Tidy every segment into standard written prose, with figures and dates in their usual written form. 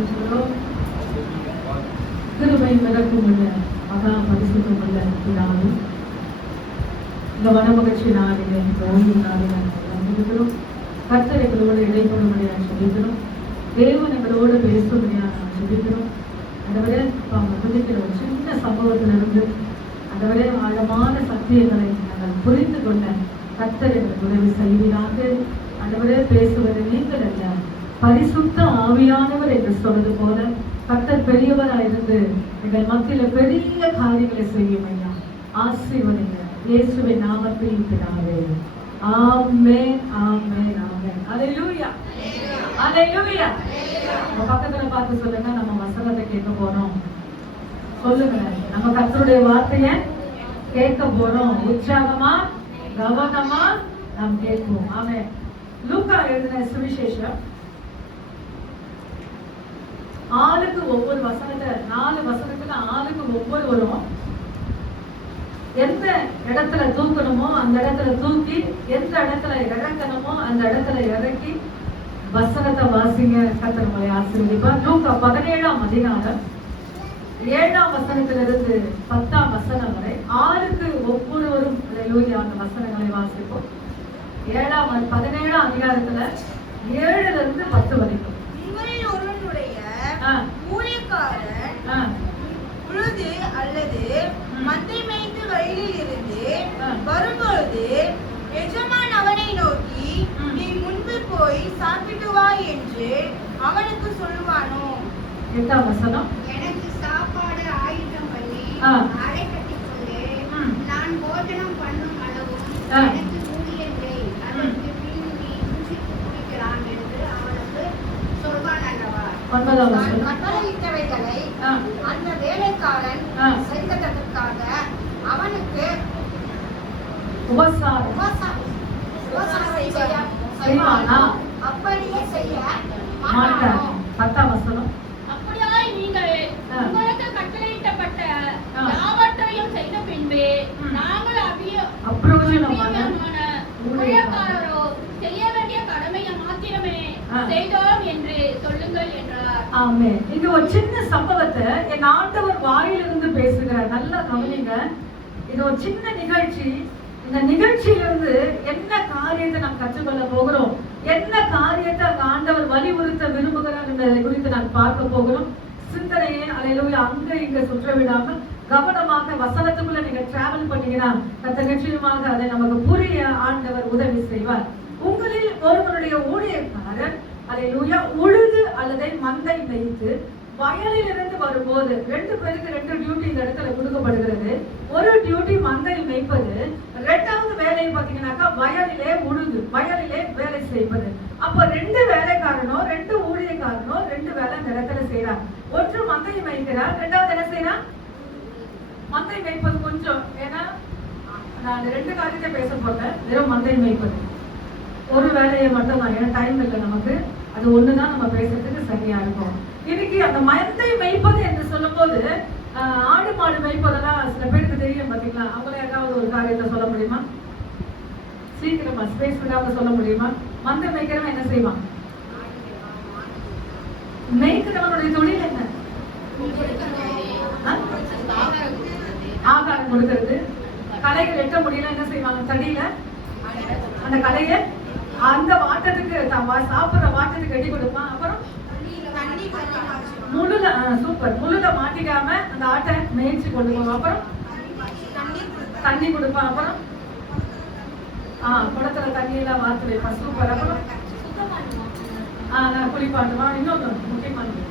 ஆரம்பிச்சுக்கிறோம். கிருபை மிதக்கும் உள்ள மகா பரிசுத்தம் உள்ள பிதாவே, இந்த வனமகிழ்ச்சி நாளிலே ஓய்வு நாளில் வந்திருக்கிறோம். கர்த்தர் எங்களோடு இடைப்படும்படியாக சொல்லிக்கிறோம். தேவன் எங்களோடு பேசும்படியாக நாங்கள் சொல்லிக்கிறோம். அதை விட அவங்க புதிக்கிற ஒரு சின்ன சம்பவத்திலிருந்து அதை விட ஆழமான சத்தியங்களை நாங்கள் புரிந்து கொள்ள கர்த்தர் எங்களுக்கு உதவி செய்வீராக. அதை விட பேசுவது நீங்கள் அல்ல, பரிசுத்த ஆவியானவர் என்று சொல்வது போல கர்த்தர் பெரியவராக இருந்து எங்கள் மத்தியில பெரிய காரியங்களை செய்யும் ஐயா. ஆசீர்வதிங்க இயேசுவின் நாமத்தில் பிதாவே. ஆமென், ஆமென், ஆமென். அல்லேலூயா, அல்லேலூயா. நம்ம பக்கத்துல பார்த்து சொல்லுங்க, நம்ம வசனத்தை கேட்க போறோம். சொல்லுங்க, நம்ம கர்த்தருடைய வார்த்தையை கேட்க போறோம். உற்சாகமா கவனமா நாம் கேட்போம். ஆமென். லூக்கா எழுதின சுவிசேஷம் ஆளுக்கு ஒவ்வொரு வசனத்தை, 4 வசனத்துல ஆளுக்கு ஒவ்வொருவரும் எந்த இடத்துல தூக்கணுமோ அந்த இடத்துல தூக்கி, எந்த இடத்துல இறக்கணுமோ அந்த இடத்துல இறக்கி வசனத்தை வாசிங்க. கர்த்தர் உங்களை ஆசீர்வதிப்பார். லூக்கா 17ஆம் அதிகாரம் 7ஆம் வசனத்திலிருந்து 10ஆம் வசனம் வரை ஆளுக்கு ஒவ்வொருவரும் அந்த வசனங்களை வாசிப்போம். 17ஆம் அதிகாரத்துல 7ல இருந்து 10 வரைக்கும். ஊழியக்காரன் உழுது அல்லது மந்தை மேய்த்து வயலில் இருந்து வரும்பொழுது எஜமான் அவனை நோக்கி, நீ முன்பு போய் சாப்பிட்டு வா என்று அவனுக்கு சொல்லுவானோ? 8ஆம் வசனம். எனக்கு சாப்பாடு ஆயுதம் பண்ணி அரை கட்டிக்கொண்டு நான் போஜனம் பண்ணும் அளவும் எனக்கு ஊழியத்தை அதற்கு பின் நீ ருசித்து குடிக்கிறான் என்று அவனுக்கு சொல்வான் அல்லவா? 9ஆம் வசனம். கட்டளையிட்டவைகளை அந்த வேலைக்காரன் செய்ததற்காக அவனுக்கு உபசாரம் செய்வானா? அப்படியே செய்ய மாட்டான். 10ஆம் வசனம். அப்படியாய் நீங்கள் உங்களுக்கு கட்டளையிடப்பட்ட யாவற்றையும் செய்த பின்பு நாங்கள் அப்பிரயோஜனமான ஊழியக்காரரோ செய்ய வேண்டிய கடமையை மாத்திரமே செய்தோம் என்று சொல்லுங்கள் என்றார். ஆமென். இங்க ஒரு சின்ன சம்பவத்தை என் ஆண்டவர் வாயிலிருந்து பேசுகிறார். நல்லா கவனிங்க. இது ஒரு சின்ன நிகழ்ச்சி. இந்த நிகழ்ச்சியிலிருந்து என்ன காரியத்தை நாம் கற்றுக்கொள்ள போகிறோம், என்ன காரியத்தை ஆண்டவர் வலியுறுத்த விரும்புகிறார் என்பதை குறித்து நாம் பார்க்க போகிறோம். சிந்தனையை அல்லேலூயா அங்க இங்க சுற்ற விடாமல் கவனமாக வசனத்துக்குள்ள நீங்க டிராவல் பண்ணீங்கன்னா கர்த்தர் நிச்சயமாக அதை நமக்கு புரிய ஆண்டவர் உதவி செய்வார். உங்களில் ஒருவருடைய ஊழியக்காரர் அல்லேலூயா உழுது அல்லது மந்தை மேய்த்து வயலில் இருந்து வரும்போது 2 பேருக்கு 2 டியூட்டி இந்த இடத்துல கொடுக்கப்படுகிறது. ஒரு டியூட்டி மந்தை மேய்ப்பது, 2வது வேலை பாத்தீங்கன்னாக்கா வயலிலே உழுது, வயலிலே வேலை செய்வது. அப்ப 2 வேலைக்காரனோ 2 ஊழியக்காரனோ 2 வேலை இந்த இடத்துல செய்யறார். ஒன்று மந்தையை மேய்க்கிறார், 2வது என்ன செய்யறார்? மந்தை மேய்ப்பது கொஞ்சம், ஏன்னா நான் 2 காரியத்தை பேச போறேன். வெறும் மந்தை மேய்ப்பது ஒரு வேலையை மட்டும் தான், ஏன்னா டைம் இல்லை நமக்கு. அது ஒண்ணுதான் நம்ம பேசுறதுக்கு சரியா இருக்கும். இன்னைக்கு அந்த மந்தை மேய்ப்பது என்று சொல்லும் போது ஆடு மாடு மேய்ப்பதெல்லாம் சில பேருக்கு தெரியும் பாத்தீங்களா? அவங்கள ஏதாவது ஒரு காரியத்தை சொல்ல முடியுமா? சீக்கிரமா ஸ்பேஸ் விடாம சொல்ல முடியுமா? மந்தை மேய்க்கிறவன் என்ன செய்வான்? மேய்க்கிறவனுடைய தொழில் என்ன? ஆகாரம் கொடுக்கிறது. களைகள் எட்ட முடியல என்ன செய்வாங்க? தடியில அந்த களைய அந்த வாட்டத்துக்கு சாப்பிடுற வாட்டத்துக்கு கட்டி கொடுப்பான். அப்புறம் முழுல சூப்பர் முழுல மாட்டிக்காம அந்த ஆட்டை மேய்ச்சி கொண்டு போவோம். அப்புறம் தண்ணி கொடுப்பான். அப்புறம் குடத்துல தண்ணி எல்லாம் வார்த்து வைப்பான். சூப்பர். அப்புறம் நான் குளிப்பாட்டுவான். இன்னொன்று முக்கியமானது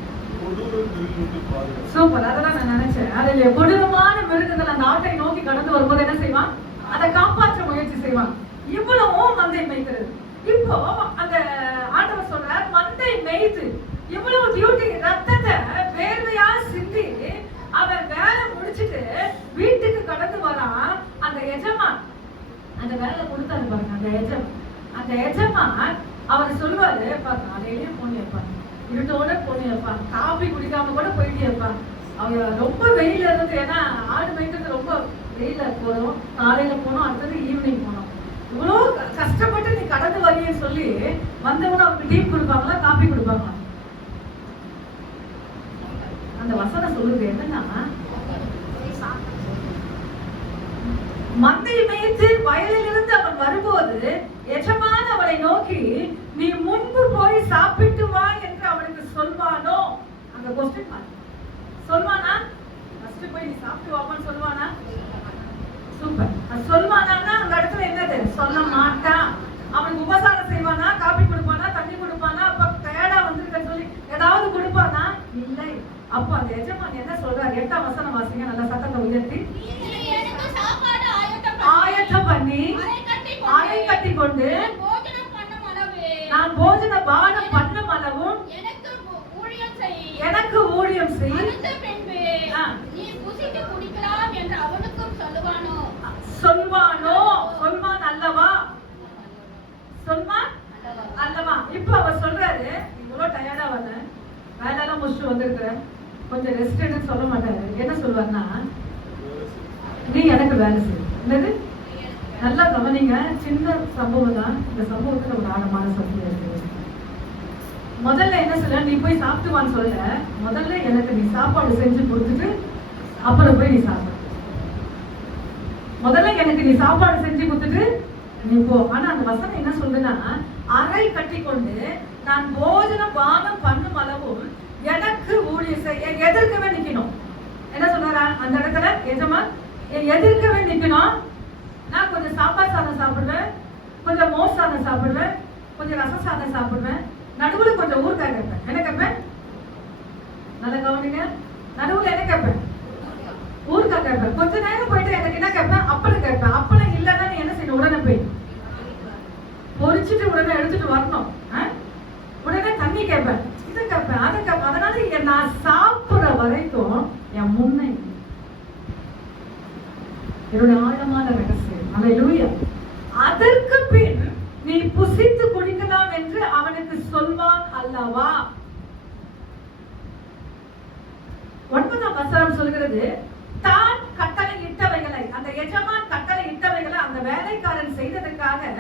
சூப்பர், அதெல்லாம் நான் நினைச்சேன். அதுல கொடூரமான மிருகங்கள் அந்த ஆட்டை நோக்கி கடந்து வரும்போது என்ன செய்வான்? அதை காப்பாற்ற முயற்சி செய்வான். இவ்வளவும் மந்தை மேய்க்கிறது. இப்போ அந்த ஆண்டவர் சொல்றார், மந்தை மேய்த்து இவ்வளவு டியூட்டி, ரத்தத்தை வேர்வையா சிந்தி அவன் வேலை முடிச்சுட்டு வீட்டுக்கு கடந்து வரான். அந்த எஜமான் அந்த வேலை கொடுத்தாரு பாருங்க. அந்த எஜமான் அவர் சொல்லுவாரு, காலையிலேயே போனியப்பா, இருட்டோட போனியப்பா, காபி குடிக்காம கூட போயிட்டியப்பா. அவன் ரொம்ப வெயில இருந்து, ஏன்னா ஆடு மேய்க்கிறது ரொம்ப வெயில போறோம். காலையில போனோம், அடுத்தது ஈவினிங் போனோம். இவ்வளோ கஷ்டப்பட்டு நீ கடந்து வரின்னு சொல்லி வந்தவன அவருக்கு டீ கொடுப்பாங்களா, காபி கொடுப்பாங்களா? அந்த வசனம் சொல்லுது என்னன்னா, மந்தை மேய்த்து வயலிலிருந்து அவன் வரும்போது எஜமான் அவனை நோக்கி நீ முன்பு போய் சாப்பிட்டு வா என்று அவனுக்கு சொல்வானோ? அந்த கொஸ்டின் மார்க். சொல்வானா? ஃபர்ஸ்ட் போய் நீ சாப்பிட்டு வாமான்னு சொல்வானா? சூப்பர். அது சொல்வானான்னா அந்த இடத்துல என்னது? சொல்ல மாட்டான். அவனுக்கு உபசாரம் செய்வானா? காபி கொடுப்பானா? தண்ணி கொடுப்பானா? அப்ப டயர்டா வந்திருக்கன்னு சொல்லி ஏதாவது கொடுப்பானா? இல்லை. அப்போ அந்த எஜமான் என்ன சொல்றாரு? 8ஆம் வசனம் வாசிங்க, நல்ல சத்தத்தை உயர்த்தி. ஆயத்தம் பண்ணி அறை கட்டி கொண்டு நான் போஜன பானம் பண்ணும் அளவும் எனக்கு ஊழியம் செய். சொல்வானோ? சொல்வான் அல்லவா? சொல்வான் அல்லவா? இப்ப அவர் சொல்றாரு, இவ்வளவு டயர்டா வந்த, வேலையெல்லாம் முடிச்சுட்டு வந்திருக்கிற, கொஞ்சம் ரெஸ்ட் எடுன்னு சொல்ல மாட்டாரு. என்ன சொல்வார்னா, நீ எனக்கு வேலை செய். என்னது? நல்லா கவனிங்க, சின்ன சம்பவம் தான். இந்த சம்பவத்துல ஒரு ஆழமான சத்தியம் இருக்கு. முதல்ல என்ன சொல்ல, நீ போய் சாப்பிட்டுவான்னு சொல்ல, முதல்ல எனக்கு நீ சாப்பாடு செஞ்சு கொடுத்துட்டு அப்புறம் போய் நீ சாப்பிடு. முதல்ல எனக்கு நீ சாப்பாடு செஞ்சு கொடுத்துட்டு நீ போ. ஆனா அந்த வசனம் என்ன சொல்லுன்னா, அறை கட்டி கொண்டு நான் போஜன பானம் பண்ணும் அளவும் எனக்கு ஊழியம் செய்ய எதிர்க்கவே நிக்கணும். என்ன சொல்றாரு அந்த இடத்துல? எஜமான் எதிர்க்கவே நிக்கணும். நான் கொஞ்சம் சாப்பாடு சாதம் சாப்பிடுவேன், கொஞ்சம் மோர் சாதம் சாப்பிடுவேன், கொஞ்சம் ரச சாதம் சாப்பிடுவேன், நடுவுல கொஞ்சம் ஊறுகாய் கேட்பேன். என்ன கேட்பேன்? நல்ல கவனிங்க, நடுவுல என்ன கேட்பேன்? ஊறுகாய் கேட்பேன். கொஞ்ச நேரம் போயிட்டு எனக்கு என்ன கேட்பேன்? அப்பளம் கேட்பேன். அப்பளம் இல்லைன்னா நீ என்ன செய்யணும்? உடனே போய் பொரிச்சுட்டு உடனே எடுத்துட்டு வரணும். உடனே தண்ணி கேட்பேன், இதை கேட்பேன், அதை கேட்பேன். அதனால நான் சாப்பிடுற வரைக்கும் என் முன்னை என்னோட ஆழமான ரகசியம். அல்லேலூயா. அதற்கு பின் நீ புசித்து குடிக்கலாம் என்று அவனுக்கு சொல்வான் அல்லவா? 9ஆம் வசனம் சொல்கிறது, தான் கட்டளை இட்டவைகளை, அந்த எஜமான் கட்டளை இட்டவைகளை அந்த வேலைக்காரன் செய்ததற்காக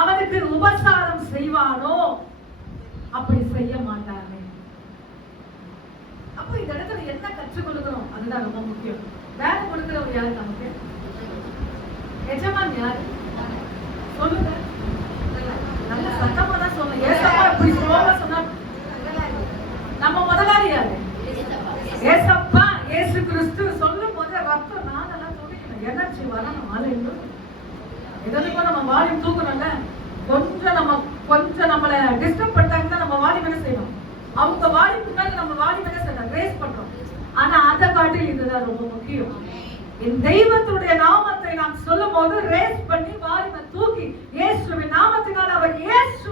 அவனுக்கு உபசாரம் செய்வானோ? அப்படி செய்ய மாட்டானே. அப்போ இந்த இடத்துல என்ன கற்றுக்கொள்கிறோம்? அதுதான் ரொம்ப முக்கியம். வேலை கொடுக்கிறவர் யாரு? நமக்கு எஜமான் யாரு? சொல்லுங்க, நல்ல சத்தமா தான் சொல்லுங்க. ஏசப்பா இப்படி ஸ்லோவா சொன்னா நம்ம முதலாளி யாரு? ஏசப்பா, இயேசு கிறிஸ்து. சொல்லும் போது ரத்தம் நானெல்லாம் துடிக்கணும், எனர்ஜி வரணும். ஆலையிலும் எதற்கும் நம்ம வால்யூம் தூக்கணும்ல. கொஞ்சம் நம்மளை டிஸ்டர்ப் பண்ணிட்டாங்கன்னா நம்ம வால்யூம் என்ன செய்யணும்? அவங்க வால்யூம் மேல நம்ம வால்யூம் என்ன செய்யணும்? ரேஸ் பண்றோம். ஆனா அதை காட்டில் இதுதான் ரொம்ப முக்கியம். என் தெய்வத்துடைய நாமத்தை நாம் சொல்லும் போது ரேஸ் பண்ணி வாலிப தூக்கி இயேசுவின் நாமத்தினால் அவர் இயேசு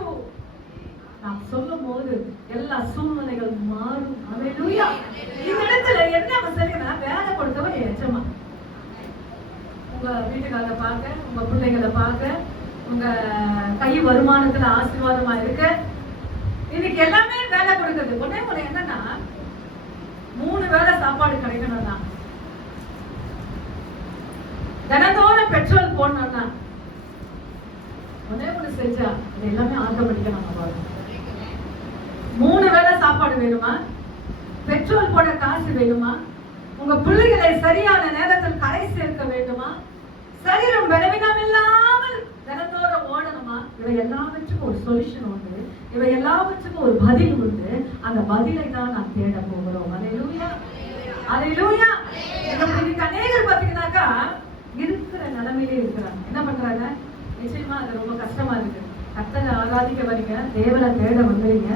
நாம் சொல்லும் போது எல்லா சூழ்நிலைகள் மாறும். அல்லேலூயா. இந்த இடத்துல என்ன அவசியம்னா, வேலை கொடுத்தவர் எஜமான். உங்க வீட்டுக்காரரை பார்க்க, உங்க பிள்ளைகளை பார்க்க, உங்க கை வருமானத்துல ஆசீர்வாதமா இருக்க, இன்னைக்கு எல்லாமே வேலை கொடுக்குறது. ஒன்னே ஒண்ணு என்னன்னா, 3 வேளை சாப்பாடு கிடைக்கணும் தான். தினந்தோறும் பெட்ரோல் போடணும்னா ஒன்னே ஒண்ணு செஞ்சா அது எல்லாமே ஆட்டோமேட்டிக்கா நம்ம பார்க்கணும். 3 வேளை சாப்பாடு வேணுமா? பெட்ரோல் போட காசு வேணுமா? உங்க பிள்ளைகளை சரியான நேரத்தில் கரை சேர்க்க வேண்டுமா? சரீரம் பலவீனம் இல்லாமல் தினந்தோறும் ஓடணுமா? இவை எல்லாவற்றுக்கும் ஒரு சொல்யூஷன் உண்டு. இவை எல்லாவற்றுக்கும் ஒரு பதில் உண்டு. அந்த பதிலை தான் நாம் தேட போகிறோம். அல்லேலூயா, அல்லேலூயா. இன்னைக்கு அநேகர் பாத்தீங்கன்னாக்கா இருக்கிற நிலைமையிலே இருக்கிறாங்க. என்ன பண்றாங்க? நிச்சயமா அது ரொம்ப கஷ்டமா இருக்கு. கர்த்தரை ஆராதிக்க வரீங்க, தேவனை தேட வந்துறீங்க.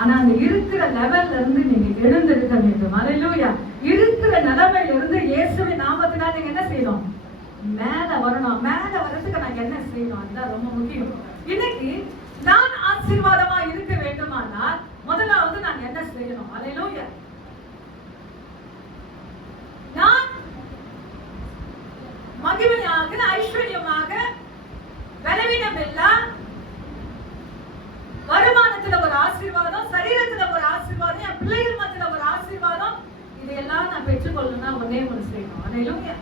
ஆனா அந்த இருக்கிற லெவல்ல இருந்து நீங்க எழுந்திருக்க வேண்டும். அல்லேலூயா. இருக்கிற நிலைமையில இருந்து இயேசுவின் நாமத்தினால் நீங்க என்ன செய்யணும்? மேல வரணும். மேல வரதுக்கு நாங்க என்ன செய்யணும்? அதுதான் ரொம்ப முக்கியம். இன்னைக்கு நான் ஆசீர்வாதமா இருக்க வேண்டுமானால் முதலாவது நான் என்ன செய்யணும்? அல்லேலூயா. நான் மகிமையாக, ஐஸ்வர்யமாக, பலவீனம் எல்லாம், வருமானத்துல ஒரு ஆசீர்வாதம், சரீரத்துல ஒரு ஆசீர்வாதம், என் பிள்ளைகள் மத்தியில ஒரு ஆசீர்வாதம், இதையெல்லாம் நான் பெற்றுக்கொள்ளணும்னா ஒன்னே ஒன்று செய்யணும். அல்லேலூயா.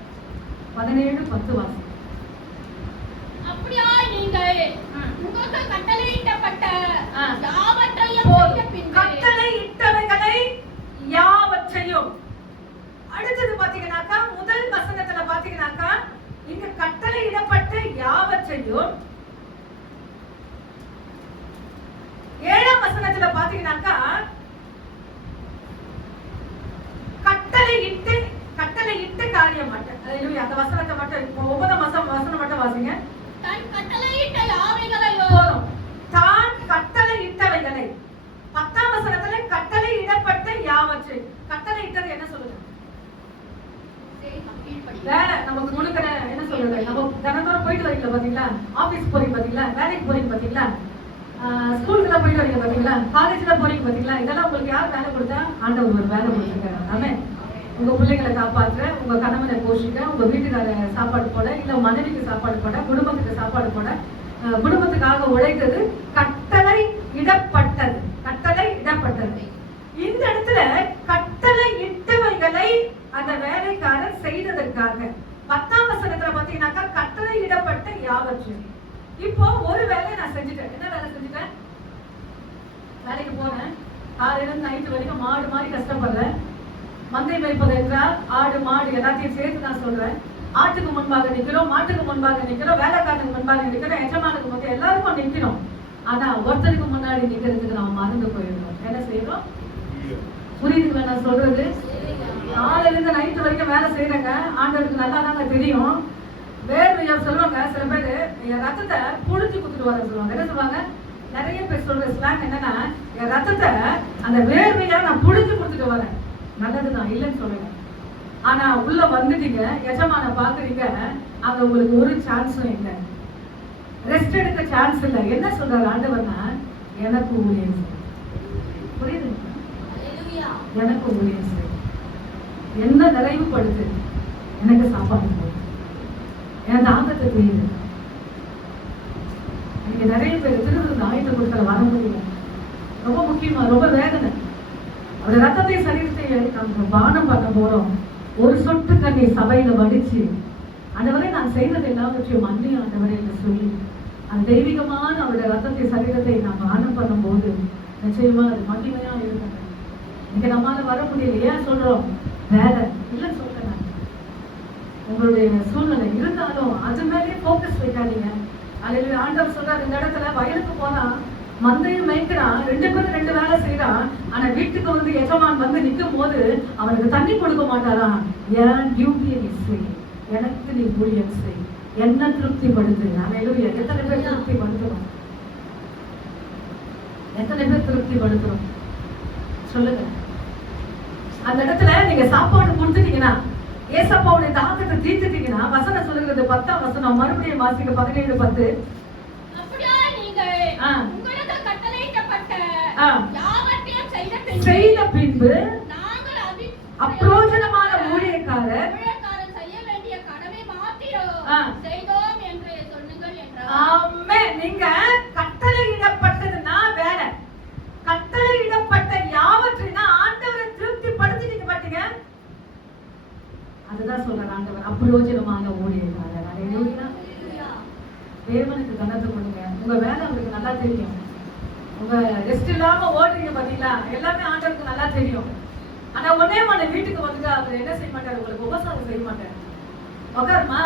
17:10 வாசி. அப்படியாய் நீங்கள் உங்களுக்கு கட்டளையிட்டப்பட்ட யாவற்றையும் செய்த பின்பு, கட்டளையிட்டவைகளை யாவற்றையும் வசனத்துல பாத்தீங்கன்னாக்கா கட்டளையிட்டு காரியம் மட்டும். அந்த வசனத்தை மட்டும் 9 வசனம் மட்டும் வாசிங்க. தன் கட்டளையிட்ட யாவைகளையோ போதும். தான் கட்டளையிட்டவைகளை. 10ஆம் வசனத்துல கட்டளையிடப்பட்ட யாவற்றை. கட்டளையிட்டது என்ன சொல்லுது? வேலை நமக்கு கொடுக்கிற என்ன சொல்றது, நம்ம தினந்தோறும் போயிட்டு வரீங்க பாத்தீங்களா, ஆபீஸ் போறீங்க பாத்தீங்களா, வேலைக்கு போறீங்க பாத்தீங்களா, ஸ்கூலுக்குள்ள போயிட்டு வரீங்க பாத்தீங்களா, காலேஜ்ல போறீங்க பாத்தீங்களா, இதெல்லாம் உங்களுக்கு யார் வேலை கொடுத்தா? ஆண்டவர் ஒரு வேலை கொடுத்துருக்காரு. ஆமென். உங்க பிள்ளைகளை காப்பாற்ற, உங்க கணவனை போஷிக்க, உங்க வீட்டுக்கார சாப்பாடு போட, இல்ல மனைவிக்கு சாப்பாடு போட, குடும்பத்துக்கு சாப்பாடு போட, குடும்பத்துக்காக உழைத்தது கட்டளை இடப்பட்டது. கட்டளை இடப்பட்டது. இந்த இடத்துல கட்டளை இட்டவைகளை அந்த வேலைக்காரர் செய்ததற்காக 10ஆம் வசனத்துல பாத்தீங்கன்னாக்கா கட்டளை இடப்பட்ட யாவற்றையும். இப்போ ஒரு வேலையை நான் செஞ்சுட்டேன். என்ன வேலை செஞ்சுட்டேன்? வேலைக்கு போனேன், காலையில இருந்து நைட்டு வரைக்கும் மாடு மாதிரி கஷ்டப்படுறேன். மந்தை மேய்ப்பது என்றால் ஆடு மாடு எல்லாத்தையும் சேர்த்து நான் சொல்றேன். ஆட்டுக்கு முன்பாக நிக்கிறோம், மாட்டுக்கு முன்பாக நிக்கிறோம், வேலைக்காரனுக்கு முன்பாக நிக்கிறோம், எஜமானுக்கு முன்னாடி எல்லாருக்கும் நிக்கிறோம். ஆனா ஒருத்தருக்கு முன்னாடி நிக்கிறதுக்கு நம்ம மறந்து போயிடுறோம். என்ன செய்யறோம்? புரியுதுங்களா நான் சொல்றது? காலையில இருந்து நைட்டு வரைக்கும் வேலை செய்யறேங்க, ஆண்டவருக்கு நல்லா தாங்க தெரியும். வேர்வையா சொல்லுவாங்க சில பேரு, என் ரத்தத்தை புழிஞ்சு குத்துட்டு வர சொல்லுவாங்க. என்ன சொல்லுவாங்க? நிறைய பேர் சொல்ற ஸ்லாங் என்னன்னா, என் ரத்தத்தை அந்த வேர்வையா நான் புழிஞ்சு கொடுத்துட்டு வரேன். நல்லதுதான், இல்லைன்னு சொல்லுங்க. ஆனா உள்ள வந்துட்டீங்க, எஜமான பாக்குறீங்க, அங்க உங்களுக்கு ஒரு சான்ஸும் இல்லை, ரெஸ்ட் எடுக்க சான்ஸ் இல்லை. என்ன சொல்றாரு ஆண்டவர்னா, எனக்கு ஊழியம் செய். புரியுதுங்களா? எனக்கு ஊழியம் செய், என்ன நிறைவுபடுத்து, எனக்கு சாப்பாடு போடு, என் தாகத்தை புரியுது. இன்னைக்கு நிறைய பேர் திருவிழா ஆயுத கொடுக்கல வர முடியல. ரொம்ப முக்கியமா, ரொம்ப வேதனை. அவருடைய ரத்தத்தை சரீரத்தை நம்ம பானம் பண்ண போறோம். ஒரு சொட்டு தண்ணி சபையில வடிச்சு, ஆண்டவரே நான் செய்தது எல்லாவற்றையும் மன்னி ஆண்டவரே என்று சொல்லி அந்த தெய்வீகமான அவருடைய ரத்தத்தை சரீரத்தை நாம் பானம் பண்ணும் போது நிச்சயமா அது மகிமையா இருக்கும். இன்னைக்கு நம்மளால வர முடியல. ஏன் சொல்றோம்? வேலை இல்லைன்னு சொல்றேன். உங்களுடைய சூழ்நிலை இருந்தாலும் அது மேலே போக்கஸ் வைக்காதீங்க. அல்லது ஆண்டவர் சொல்றாரு, இந்த இடத்துல வயலுக்கு போனா மந்தையும் மேய்க்கிறான், 2 பேரும் 2 வேலை செய்யறான். ஆனா வீட்டுக்கு வந்து எஜமான் வந்து நிற்கும் போது அவனுக்கு தண்ணி கொடுக்க மாட்டாராம். என் டியூட்டியை நீ செய், எனக்கு நீ ஊழியம் செய், என்ன திருப்திப்படுத்து. அல்லேலூயா. எத்தனை பேர் திருப்திப்படுத்துறோம்? எத்தனை பேர் திருப்திப்படுத்துறோம் சொல்லுங்க. அந்த இடத்துல நீங்க சாப்பாடு கொடுத்துட்டீங்கன்னா, ஏசப்பாவுடைய தாக்கத்தை தீர்த்துட்டீங்கன்னா, வசனம் சொல்லுகிறது 10ஆம் வசனம் மறுபடியும் வாசிக்க 17:10. அப்படியே நீங்கள் உங்களுக்கு கட்டளையிடப்பட்ட யாவற்றையும் செய்த பின்பு நாங்கள் அப்பிரோஜனமான ஊழியக்காரர் செய்ய வேண்டிய கடமை மாத்திரம் செய்தோம் என்று சொல்லுங்கள் என்றார். ஆமென். நீங்க கட்டளையிடப்பட்டதுன்னா வேலை, கட்டளையிடப்பட்ட யாவற்றையும் ஆண்டவரை திருப்திப்படுத்திட்டீங்க பாத்தீங்க. அதுதான் சொல்ற ஆண்டவர் அப்பிரோஜனமான ஊழியக்காரர். அல்லேலூயா. தேவனுக்கு கனத்தை கொடுங்க. உங்க வேலை உங்களுக்கு நல்லா தெரியும். உங்க ரெஸ்ட் இல்லாம ஓடுறீங்க பாத்தீங்களா, எல்லாமே ஆண்டவருக்கு நல்லா தெரியும். ஆனா ஒன்னே வீட்டுக்கு வந்துட்டு அவர் என்ன செய்ய மாட்டாரு? உங்களுக்கு உபசாரம் செய்ய மாட்டாரு. உட்காருமா,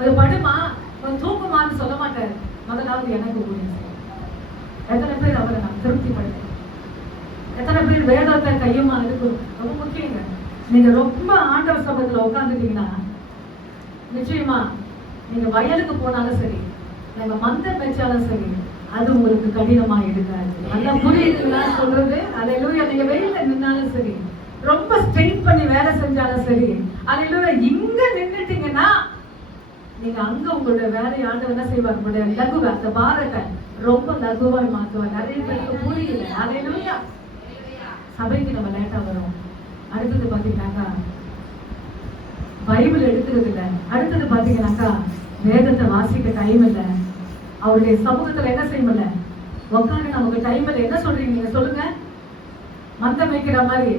ஒரு படுமா, ஒரு தூக்குமான்னு சொல்ல மாட்டாரு. முதலாவது எனக்கு ஊழியம் செய்யும். எத்தனை பேர் அவரை நான் திருப்திப்படுத்த, எத்தனை பேர் வேதத்தை கையுமா இருக்கும்? ரொம்ப முக்கியங்க. நீங்க ரொம்ப ஆண்டவர் சபத்துல உட்காந்துட்டீங்கன்னா நிச்சயமா நீங்க வயலுக்கு போனாலும் சரி, நீங்க மந்தம் வச்சாலும் சரி, அது உங்களுக்கு கடினமா இருக்காது. நல்லா புரியுதுங்களா சொல்றது? அல்லேலூயா. நீங்க வெயில்ல நின்னாலும் சரி, ரொம்ப ஸ்ட்ரெயின் பண்ணி வேலை செஞ்சாலும் சரி, அல்லேலூயா. இங்க நின்னுட்டீங்கன்னா நீங்க அங்க உங்களுடைய வேலையை ஆண்டவர் என்ன செய்வார்? உங்களுடைய லகுவை, அந்த பாரத்தை ரொம்ப லகுவாய் மாற்றுவார். நிறைய பேருக்கு புரியல. அல்லேலூயா. சபைக்கு நம்ம லேட்டா வரோம். அடுத்தது பாத்தீங்கன்னாக்கா பைபிள் எடுக்கிறது இல்லை. அடுத்தது பாத்தீங்கன்னாக்கா வேதத்தை வாசிக்க டைம் இல்லை. அவருடைய சமூகத்துல என்ன செய்ய முடியல, உட்காந்து நமக்கு டைம் இல்லை. என்ன சொல்றீங்க நீங்க சொல்லுங்க? மந்த மேய்க்கிற மாதிரி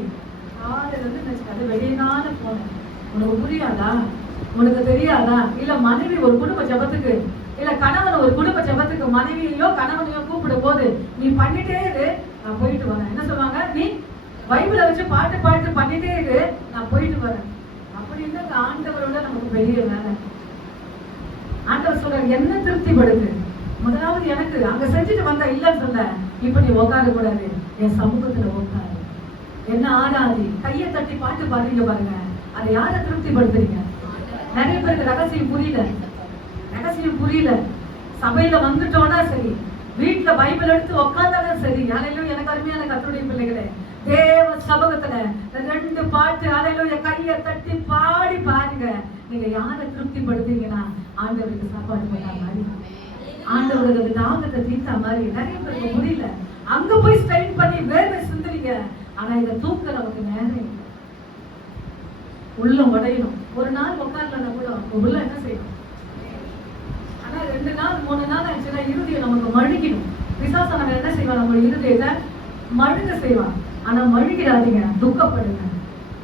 காலையில இருந்து அது வெளியினால போனேன். உனக்கு புரியாதா? உனக்கு தெரியாதா? இல்ல மனைவி ஒரு குடும்ப ஜபத்துக்கு, இல்ல கணவன் ஒரு குடும்ப ஜபத்துக்கு மனைவியோ கணவனையோ கூப்பிடும் போது நீ பண்ணிட்டே இரு, நான் போயிட்டு வரேன். என்ன சொல்லுவாங்க? நீ பைபிளை வச்சு பாட்டு பண்ணிட்டே இரு, நான் போயிட்டு வரேன். அப்படின்னு ஆண்டவரோட நமக்கு பெரிய வேலை. ஆண்டவர் சொல்ற என்ன திருப்திப்படுது? முதலாவது எனக்கு அங்க செஞ்சுட்டு வந்த இல்லன்னு சொல்ல, இப்ப நீ உட்கார கூடாது, என் சமூகத்துல உட்காரு, என்ன ஆராதி, கையை தட்டி பாட்டு பாடுறீங்க பாருங்க, அதை யாரை திருப்திப்படுத்துறீங்க? நிறைய பேருக்கு ரகசியம் புரியல. சபையில வந்துட்டோம்னா சரி, வீட்டுல பைபிள் எடுத்து உட்கார்ந்தாலும் சரி, அலையிலும் எனக்கு அருமையான கர்த்தருடைய பிள்ளைகளே, தேவ சமூகத்துல 2 பாட்டு அலையிலும் கையை தட்டி பாடி பாருங்க. நீங்க யாரை திருப்திப்படுத்தீங்கன்னா ஆண்டவருக்கு சாப்பாடு பண்ண மாதிரி, ஆண்டவருக்கு தாகத்தை தீர்த்தா மாதிரி. நிறைய பேருக்கு முடியல, அங்க போய் ஸ்ட்ரெயின் பண்ணி வேர்வை சிந்துறீங்க. ஆனா இதை தூக்க நமக்கு நேரம் உள்ள உடையணும். ஒரு நாள் உட்கார்லன்னா கூட உள்ள என்ன செய்யணும்? ஆனா 2 நாள் 3 நாள் ஆச்சுன்னா இருதயம் நமக்கு மழுகிடும். பிசாசு நம்ம என்ன செய்வான்? நம்ம இருதயத்தை மழுங்க செய்வான். ஆனா மழுகிடாதீங்க, துக்கப்படுங்க,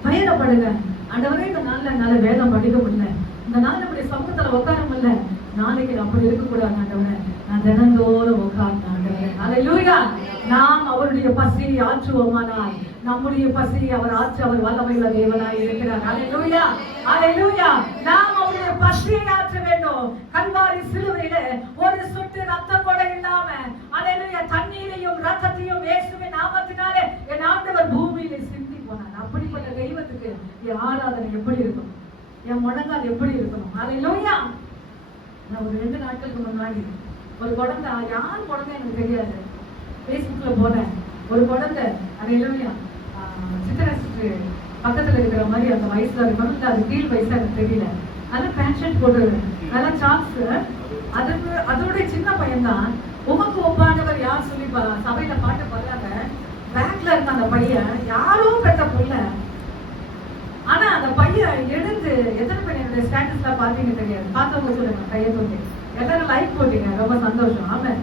பயணப்படுங்க. ஆண்டவரே இந்த நாள்ல என்னால வேதம் படிக்க முடியல, இந்த நாள் இப்படி சமூகத்துல உட்கார முடியல, நாளைக்கு அப்படி இருக்கக்கூடாது ஆண்டவரே, நான் தினந்தோறும் உட்கார்ந்து ஆண்டவரே, அல்லேலூயா, நாம் அவருடைய பசியை ஆற்றுவோமானால் நம்முடைய பசியை அவர் ஆற்ற அவர் வல்லமையுள்ள தேவனாய் இருக்கிறார். அல்லேலூயா, அல்லேலூயா. நாம் அவருடைய பசியை ஆற்ற வேண்டும். கல்வாரி சிலுவையிலே ஒரு சொட்டு ரத்தம் கூட இல்லாம, அல்லேலூயா, தண்ணீரையும் ரத்தத்தையும் இயேசுவின் நாமத்தினாலே என் ஆண்டவர் பூமியிலே சிந்தி போனார். அப்படிப்பட்ட தெய்வத்துக்கு என் ஆராதனை எப்படி இருக்கும்? என் முழங்கால் எப்படி இருக்கணும்? அல்லேலூயா. நான் ஒரு 2 நாட்களுக்கு முன்னாடி ஒரு குழந்தை, யார் குழந்தை எனக்கு தெரியாது, பேஸ்புக்ல போனேன். ஒரு குழந்தை அல்லேலூயா சித்திரசிட்டு பக்கத்துல இருக்கிற மாதிரி அந்த வயசுல இருக்கணும், அது கீழ் வயசா எனக்கு தெரியல, நல்லா பேண்ட் ஷர்ட் போட்டு நல்லா சாக்ஸ், அதோட சின்ன பையன்தான். உமக்கு ஒப்பானவர் யார் சொல்லி சபையில பாட்டு பாடுறாங்க. பேக்ல இருக்க அந்த பையன் யாரோ பெற்ற புள்ள. ஆனா அந்த பையன் எழுந்து, எத்தனை பேர் என்னுடைய ஸ்டேட்டஸ்ல பாத்தீங்க தெரியாது, பார்த்தவங்க சொல்லுங்க கையை தூக்கி, எல்லாரும் லைக் போட்டீங்க, ரொம்ப சந்தோஷம். ஆமா.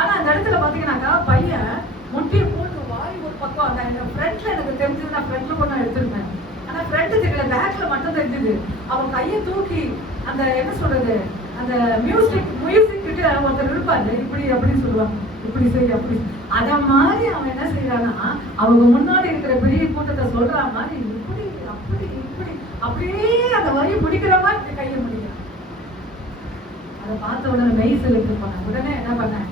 ஆனா அந்த இடத்துல பாத்தீங்கன்னாக்கா பையன் முட்டியை போட்டு வாய் ஒரு பக்கம், அந்த ஃப்ரண்ட்ல எனக்கு தெரிஞ்சது, நான் ஃப்ரண்ட்ல கூட நான் எடுத்திருப்பேன். ஆனா ஃப்ரண்ட் தெரியல, பேக்ல மட்டும் தெரிஞ்சது. அவன் கையை தூக்கி அந்த என்ன சொல்றது, அந்த மியூசிக் கிட்ட ஒருத்தர் இருப்பாரு, இப்படி அப்படின்னு சொல்லுவாங்க, இப்படி செய்ய அப்படி. அத மாதிரி அவன் என்ன செய்யறான்னா, அவங்க முன்னாடி இருக்கிற பெரிய கூட்டத்தை சொல்ற மாதிரி இப்படி அப்படி இப்படி அப்படியே அந்த வரி முடிக்கிற மாதிரி கையை முடிக்கிறான். அதை பார்த்த உடனே மெய் செலுத்து போனேன். உடனே என்ன பண்ணேன்,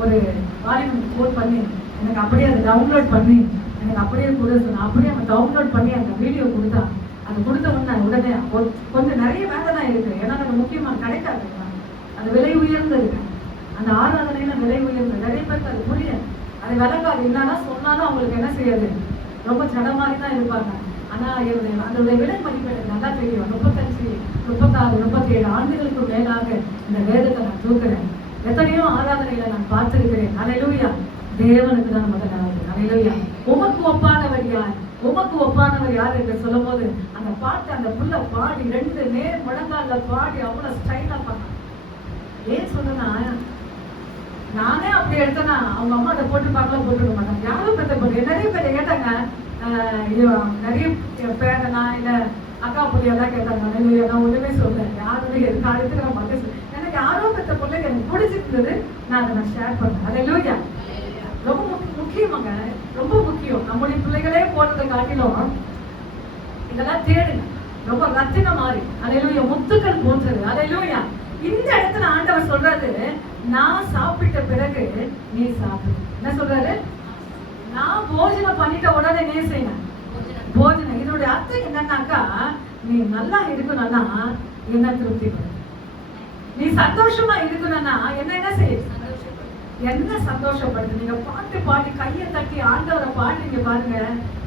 ஒரு வால்யூம் போட் பண்ணி எனக்கு அப்படியே அதை டவுன்லோட் பண்ணி எனக்கு அப்படியே கொடுக்க சொன்னேன். அப்படியே அவன் டவுன்லோட் பண்ணி அந்த வீடியோ கொடுத்தான். அது கொடுத்த உடனே கொஞ்சம் நிறைய வேலை தான் இருக்கு, ஏன்னா அது முக்கியமாக கிடைக்காது, அது விலை உயர்ந்தது. அந்த ஆராதனையில விலை உயர்ந்தது. நிறைய பேருக்கு அது புரியாது, அது விளங்காது. என்னன்னா சொன்னாலும் அவங்களுக்கு என்ன செய்யாது, ரொம்ப சட மாதிரி தான் இருப்பாங்க. ஆனா அதோட விலை மதிப்பு எனக்கு நல்லா தெரியும். 35, 36, 37 ஆண்டுகளுக்கு மேலாக இந்த வேதத்தை நான் தூக்குறேன். எத்தனையோ ஆராதனைகளை நான் பார்த்திருக்கிறேன். அல்லேலூயா, தேவனுக்கு தான் முதலாவது. அல்லேலூயா. உமக்கு ஒப்பானவர் யார், உமக்கு ஒப்பானவர் யார் என்று சொல்லும் போது அந்த பாட்டு அந்த புள்ள பாடி 2 நேர் முழங்கால பாடி அவ்வளவு ஸ்டைலா பண்ணான். ஏன் சொன்னா, நானே அப்படி எடுத்தேன்னா அவங்க அம்மா அதை போட்டு பார்க்கலாம் போட்டுக்க மாட்டாங்க. யாரும் பெற்ற போட்டு நிறைய பேர் கேட்டாங்க, நிறைய பேரனா இல்ல அக்கா பிள்ளையெல்லாம் கேட்டாங்க. நான் ஒண்ணுமே சொல்றேன், யாருமே காலத்துக்கு நான் மகன் எனக்கு யாரோ பெற்ற பிள்ளைங்க எனக்கு பிடிச்சிருந்தது, நான் அதை நான் ஷேர் பண்ணேன். அல்லேலூயா. ரொம்ப முக்கியமாங்க, ரொம்ப முக்கியம். நம்முடைய பிள்ளைகளே போடுறதை காட்டிலும் இதெல்லாம் தேடுங்க, ரொம்ப ரத்தின மாதிரி. அல்லேலூயா, முத்துக்கள் போன்றது. அல்லேலூயா. இந்த இடத்துல ஆண்டவர் சொல்றாரு, நான் சாப்பிட்ட பிறகு நீ சாப்பிடு. என்ன சொல்றாரு? நான் போஜனம் பண்ணிட்ட உடனே நீ செய்யணும் போஜனம். இதனுடைய அர்த்தம் என்னன்னாக்கா, நீ நல்லா இருக்கணும்னா என்ன திருப்தி பண்ணு, நீ சந்தோஷமா இருக்கணும்னா என்ன செய்ய, என்ன சந்தோஷப்படுது. நீங்க பாட்டு பாடி கையை தட்டி ஆண்டவரை பாடுறீங்க பாருங்க,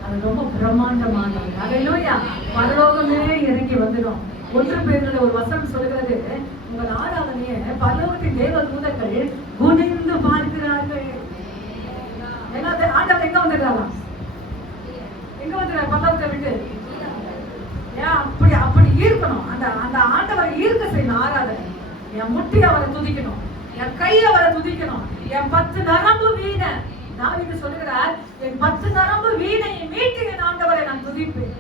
அது ரொம்ப பிரம்மாண்டமானது. அல்லேலூயா. பரலோகமே இறங்கி வந்துடும். 1 பேதுருல ஒரு வசனம் சொல்கிறது, உங்கள் ஆராதனையை பரலோகத்தின் தேவ தூதர்கள் குனிந்து பார்க்கிறார்கள். ஏன்னா ஆண்டவர் எங்க வந்துடுறாங்க, எங்க வந்துடுறாரு, பரலோகத்தை விட்டு. ஏன் அப்படி அப்படி ஈர்க்கணும், அந்த ஆண்டவரை ஈர்க்க செய்யணும். ஆராதனை என் முட்டி அவரை துதிக்கணும், என் கை அவரை துதிக்கணும், என் 10 நரம்பு வீணை. தாவீது சொல்லுகிறார், என் 10 நரம்பு வீணையை மீட்டு என் ஆண்டவரை நான் துதிப்பேன்.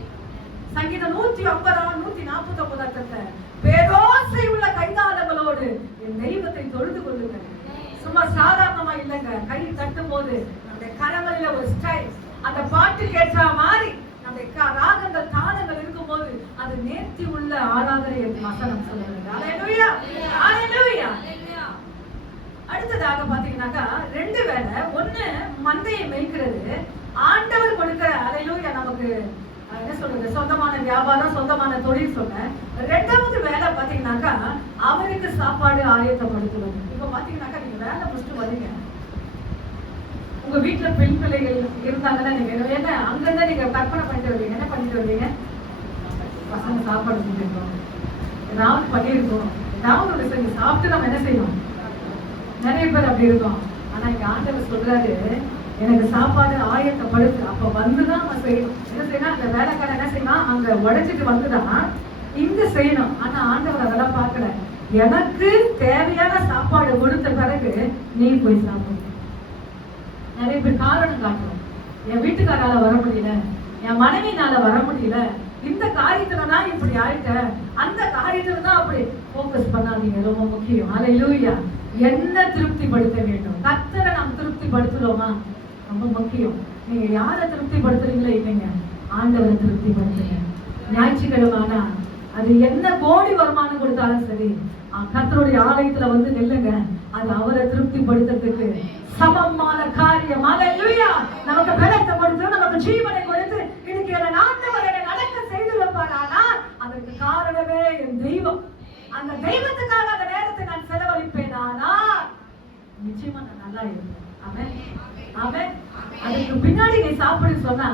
சங்கீதம் 150, 149 பேரோசை உள்ள கைதாளங்களோடு என் தெய்வத்தை தொழுது கொள்ளுங்கள். சும்மா சாதாரணமா இல்லைங்க, கை தட்டும் போது நம்முடைய கரங்களில ஒரு ஸ்டைல், அந்த பாட்டுக்கு ஏற்ற மாதிரி நம்முடைய ராகங்கள் தாளங்கள் இருக்கும் போது அது நேர்த்தி உள்ள ஆராதனை என்று வசனம் சொல்லுகிறது. அல்லேலூயா, அல்லேலூயா. அடுத்ததாக பாத்தீங்கன்னாக்கா 2 வேலை. ஒண்ணு மந்தையை மேய்க்கிறது. ஆண்டவர் கொடுக்கிற அல்லேலூயா நமக்கு என்ன சொல்றது, சொந்தமான வியாபாரம், சொந்தமான தொழில் சொன்ன. 2வது வேலை பாத்தீங்கன்னாக்கா அவருக்கு சாப்பாடு ஆயத்தப்படுத்துவது. இப்ப பாத்தீங்கன்னாக்கா நீங்க வேலை முடிச்சுட்டு வரீங்க, உங்க வீட்டுல பெண் பிள்ளைகள் இருந்தாங்கன்னா நீங்க என்ன அங்கிருந்தா நீங்க கற்பனை பண்ணிட்டு வருவீங்க, என்ன பண்ணிட்டு வருவீங்க? பசங்க சாப்பாடு செஞ்சிருக்கோம், ஏதாவது பண்ணியிருக்கோம், ஏதாவது ஒரு செஞ்சு சாப்பிட்டு நம்ம என்ன செய்யணும். நிறைய பேர் அப்படி இருக்கோம். ஆனா இங்க ஆண்டவர் சொல்றாரு, எனக்கு சாப்பாடு ஆயத்தப்படுத்து. அப்ப வந்துதான் நம்ம செய்யணும். என்ன செய்யணும்? அந்த வேலைக்காரன் என்ன செய்யணும், அங்க உடைச்சிட்டு வந்துதான் இங்க செய்யணும். ஆனா ஆண்டவர் அதெல்லாம் பார்க்கல. எனக்கு தேவையான சாப்பாடு கொடுத்த பிறகு நீ போய் சாப்பிடு. நிறைய பேர் காரணம் காட்டுறோம், என் வீட்டுக்காரால வர முடியல, என் மனைவினால வர முடியல, இந்த காரியத்துலதான் இப்படி ஆயிட்ட, அந்த காரியத்துலதான் அப்படி. போக்கஸ் பண்ணாதீங்க, ரொம்ப முக்கியம். அல்லேலூயா. என்ன திருப்திப்படுத்த வேண்டும்? கர்த்தரை நாம் திருப்திப்படுத்துறோமா? ரொம்ப முக்கியம். நீங்க யாரை திருப்திப்படுத்துறீங்களோ இல்லைங்க, ஆண்டவரை திருப்திப்படுத்துங்க. ஞாயிற்றுக்கிழமை அது என்ன கோடி வருமானம் கொடுத்தாலும் சரி, கர்த்தருடைய ஆலயத்துல வந்து நில்லுங்க. அது அவரை திருப்திப்படுத்துறதுக்கு சமமான காரியம். அல்லேலூயா. நமக்கு பலத்தை கொடுத்து, நமக்கு ஜீவனை கொடுத்து, இன்னைக்கு என்ன ஆண்டவர் என்னை நடக்க செய்து வைப்பாரானா அதற்கு காரணமே என் தெய்வம். அந்த தெய்வத்துக்காக அந்த நேரத்தை நான் செலவழிப்பேனானா நிச்சயமா நான் நல்லா இருப்பேன். ஆமென், ஆமென். அதுக்கு பின்னாடி நீ சாப்பிடு சொன்னா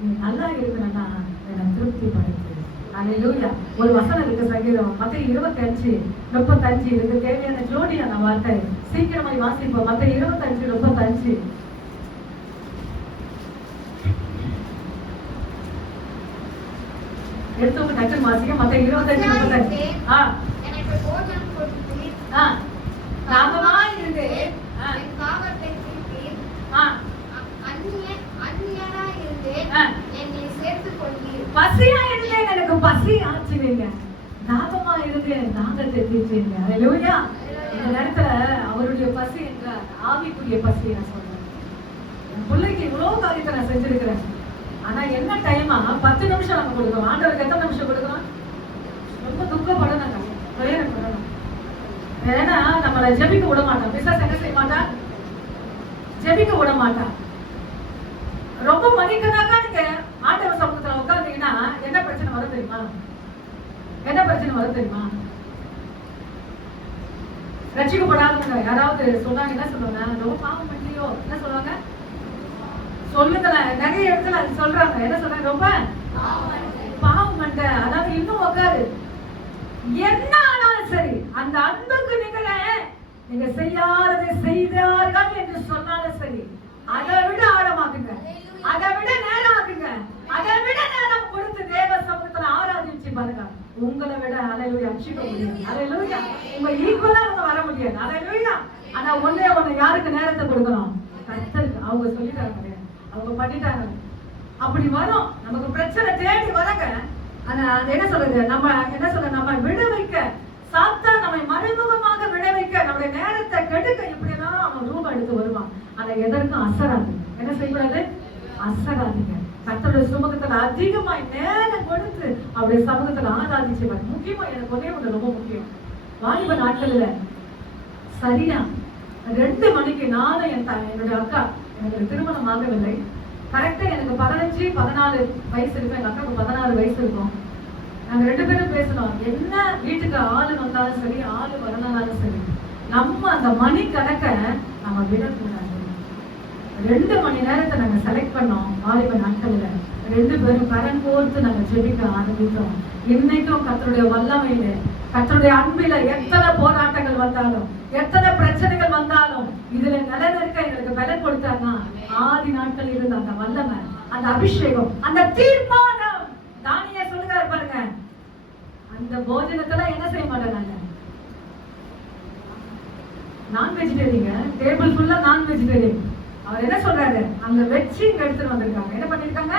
நீ நல்லா இருக்கணும்னா என்னை திருப்திப்படுத்து. அல்லேலூயா. ஒரு வசனம் இருக்கு, சங்கீதம் மத்தேயு 25:35 இருக்கு. தேவையான ஜோடியான வார்த்தை, சீக்கிரமாய் வாசிப்போம். மத்தேயு 25:35. எடுத்தவங்க டக்குன்னு வாசிக்க. மத்தேயு 25:35. எனக்கு போஜனம் கொடுத்து தாகமாய் இருந்து என் தாகத்தை தீர்த்தீர். அந்நியனா இருந்து என்னை சேர்த்துக் கொள்வீர். பசியா இருந்தேன், எனக்கு பசி ஆச்சுவீங்க. தாகமா இருந்து எனக்கு தாகத்தை தீர்த்தீங்க. அல்லேலூயா. இந்த நேரத்துல அவருடைய பசி என்ற ஆவிக்குரிய பசியை நான் சொல்றேன். என் பிள்ளைக்கு இவ்வளவு காரியத்தை நான் செஞ்சிருக்கிறேன். ஆனா என்ன டைமா 10 நிமிஷம் நம்ம கொடுக்கிறோம். ஆண்டவருக்கு எத்தனை நிமிஷம் கொடுக்கிறோம்? ரொம்ப துக்கப்படணும், பிரேரணப்படணும். ஏன்னா நம்மளை ஜெபிக்க விட மாட்டான். பிசாசு என்ன செய்ய மாட்டான்? ஜெபிக்க விட மாட்டான். ரொம்ப மதிக்கனாக்கா நீங்க ஆண்டவர் சமூகத்துல உட்கார்ந்தீங்கன்னா என்ன பிரச்சனை வர தெரியுமா? என்ன பிரச்சனை வர தெரியுமா? ரட்சிக்கப்படாதவங்க யாராவது சொன்னாங்க, என்ன சொல்லுவாங்க? ரொம்ப பாவம் பண்ணியோ, என்ன சொல்லுவாங்க? சொல்லுங்களேன். நிறைய இடத்துல அது சொல்றாங்க. என்ன சொல்றாங்க? ரொம்ப பாவம் பண்ண. அதாவது இன்னும் உட்காரு, என்ன ஆனாலும் சரி அந்த அன்புக்கு நீங்க செய்யாததை செய்தார்கள் என்று சொன்னாலும் சரி, அதை விட ஆழமாக்குங்க, அதை விட நேரமாக்குங்க, அதை விட நேரம் கொடுத்து தேவ சமூகத்துல ஆராதிச்சு பாருங்க. உங்களை விட அல்லேலூயா அபிஷேக முடியாது. அல்லேலூயா. உங்க ஈக்குவலா அவங்க வர முடியாது. அல்லேலூயா. ஆனா ஒண்ணே ஒண்ணு, யாருக்கு நேரத்தை கொடுக்கணும்? கர்த்தருக்கு. அவங்க சொல்லிட்டாங்க, அவங்க பண்ணிட்டாங்க. அப்படி வரும் நமக்கு பிரச்சனை தேடி வரங்க. ஆனா அது என்ன சொல்றது, நம்ம என்ன சொல்ற, நம்ம விட வைக்க சாத்தான் நம்மை மறைமுகமாக விட வைக்க, நம்முடைய நேரத்தை கெடுக்க இப்படிதான் அவன் ரூபம் எடுத்து வருவான். ஆனா எதற்கும் அசராது. என்ன செய்யக்கூடாது? அசராதுங்க. கர்த்தருடைய சமூகத்துல அதிகமாய் நேரம் கொடுத்து அவருடைய சமூகத்துல ஆராதிச்சு. முக்கியமா எனக்கு ஒரே ஒண்ணு ரொம்ப முக்கியம். வாலிப நாட்கள்ல சரியா 2 மணிக்கு நானும் என்னுடைய அக்கா, எனக்கு திருமணம் ஆகவில்லை, கரெக்டா எனக்கு 15-14 வயசு இருக்கும், எங்க அக்காவுக்கு 16 வயசு இருக்கும். நாங்க 2 பேரும் பேசணும், என்ன வீட்டுக்கு ஆளு வந்தாலும் சரி, ஆளு வரலனாலும் சரி, நம்ம அந்த மணி கணக்க நம்ம விடக்கூடாது. 2 மணி நேரத்தை நாங்க செலக்ட் பண்ணோம். வாலிப நாட்கள்ல 2 பேரும் கரண் கோர்த்து நாங்க ஜெபிக்க ஆரம்பித்தோம். இன்னைக்கும் கர்த்தருடைய வல்லமையில, கர்த்தருடைய அன்பில எத்தனை போராட்டங்கள் வந்தாலும், எத்தனை பிரச்சனைகள் வந்தாலும், இதுல நிலைநிற்க எங்களுக்கு பலன் கொடுத்தாங்க. ஆதி நாட்கள் இருந்த அந்த வல்லமை, அந்த அபிஷேகம், அந்த தீர்மானம். தானியே சொல்லுகிறார் பாருங்க, அந்த போஜனத்துல என்ன செய்ய மாட்டாங்க, நான் வெஜிடேரியன், டேபிள் ஃபுல்லா நான் வெஜிடேரியன். அவர் என்ன சொல்றாரு, அங்க வச்சு இங்க எடுத்துட்டு வந்திருக்காங்க. என்ன பண்ணிருக்காங்க?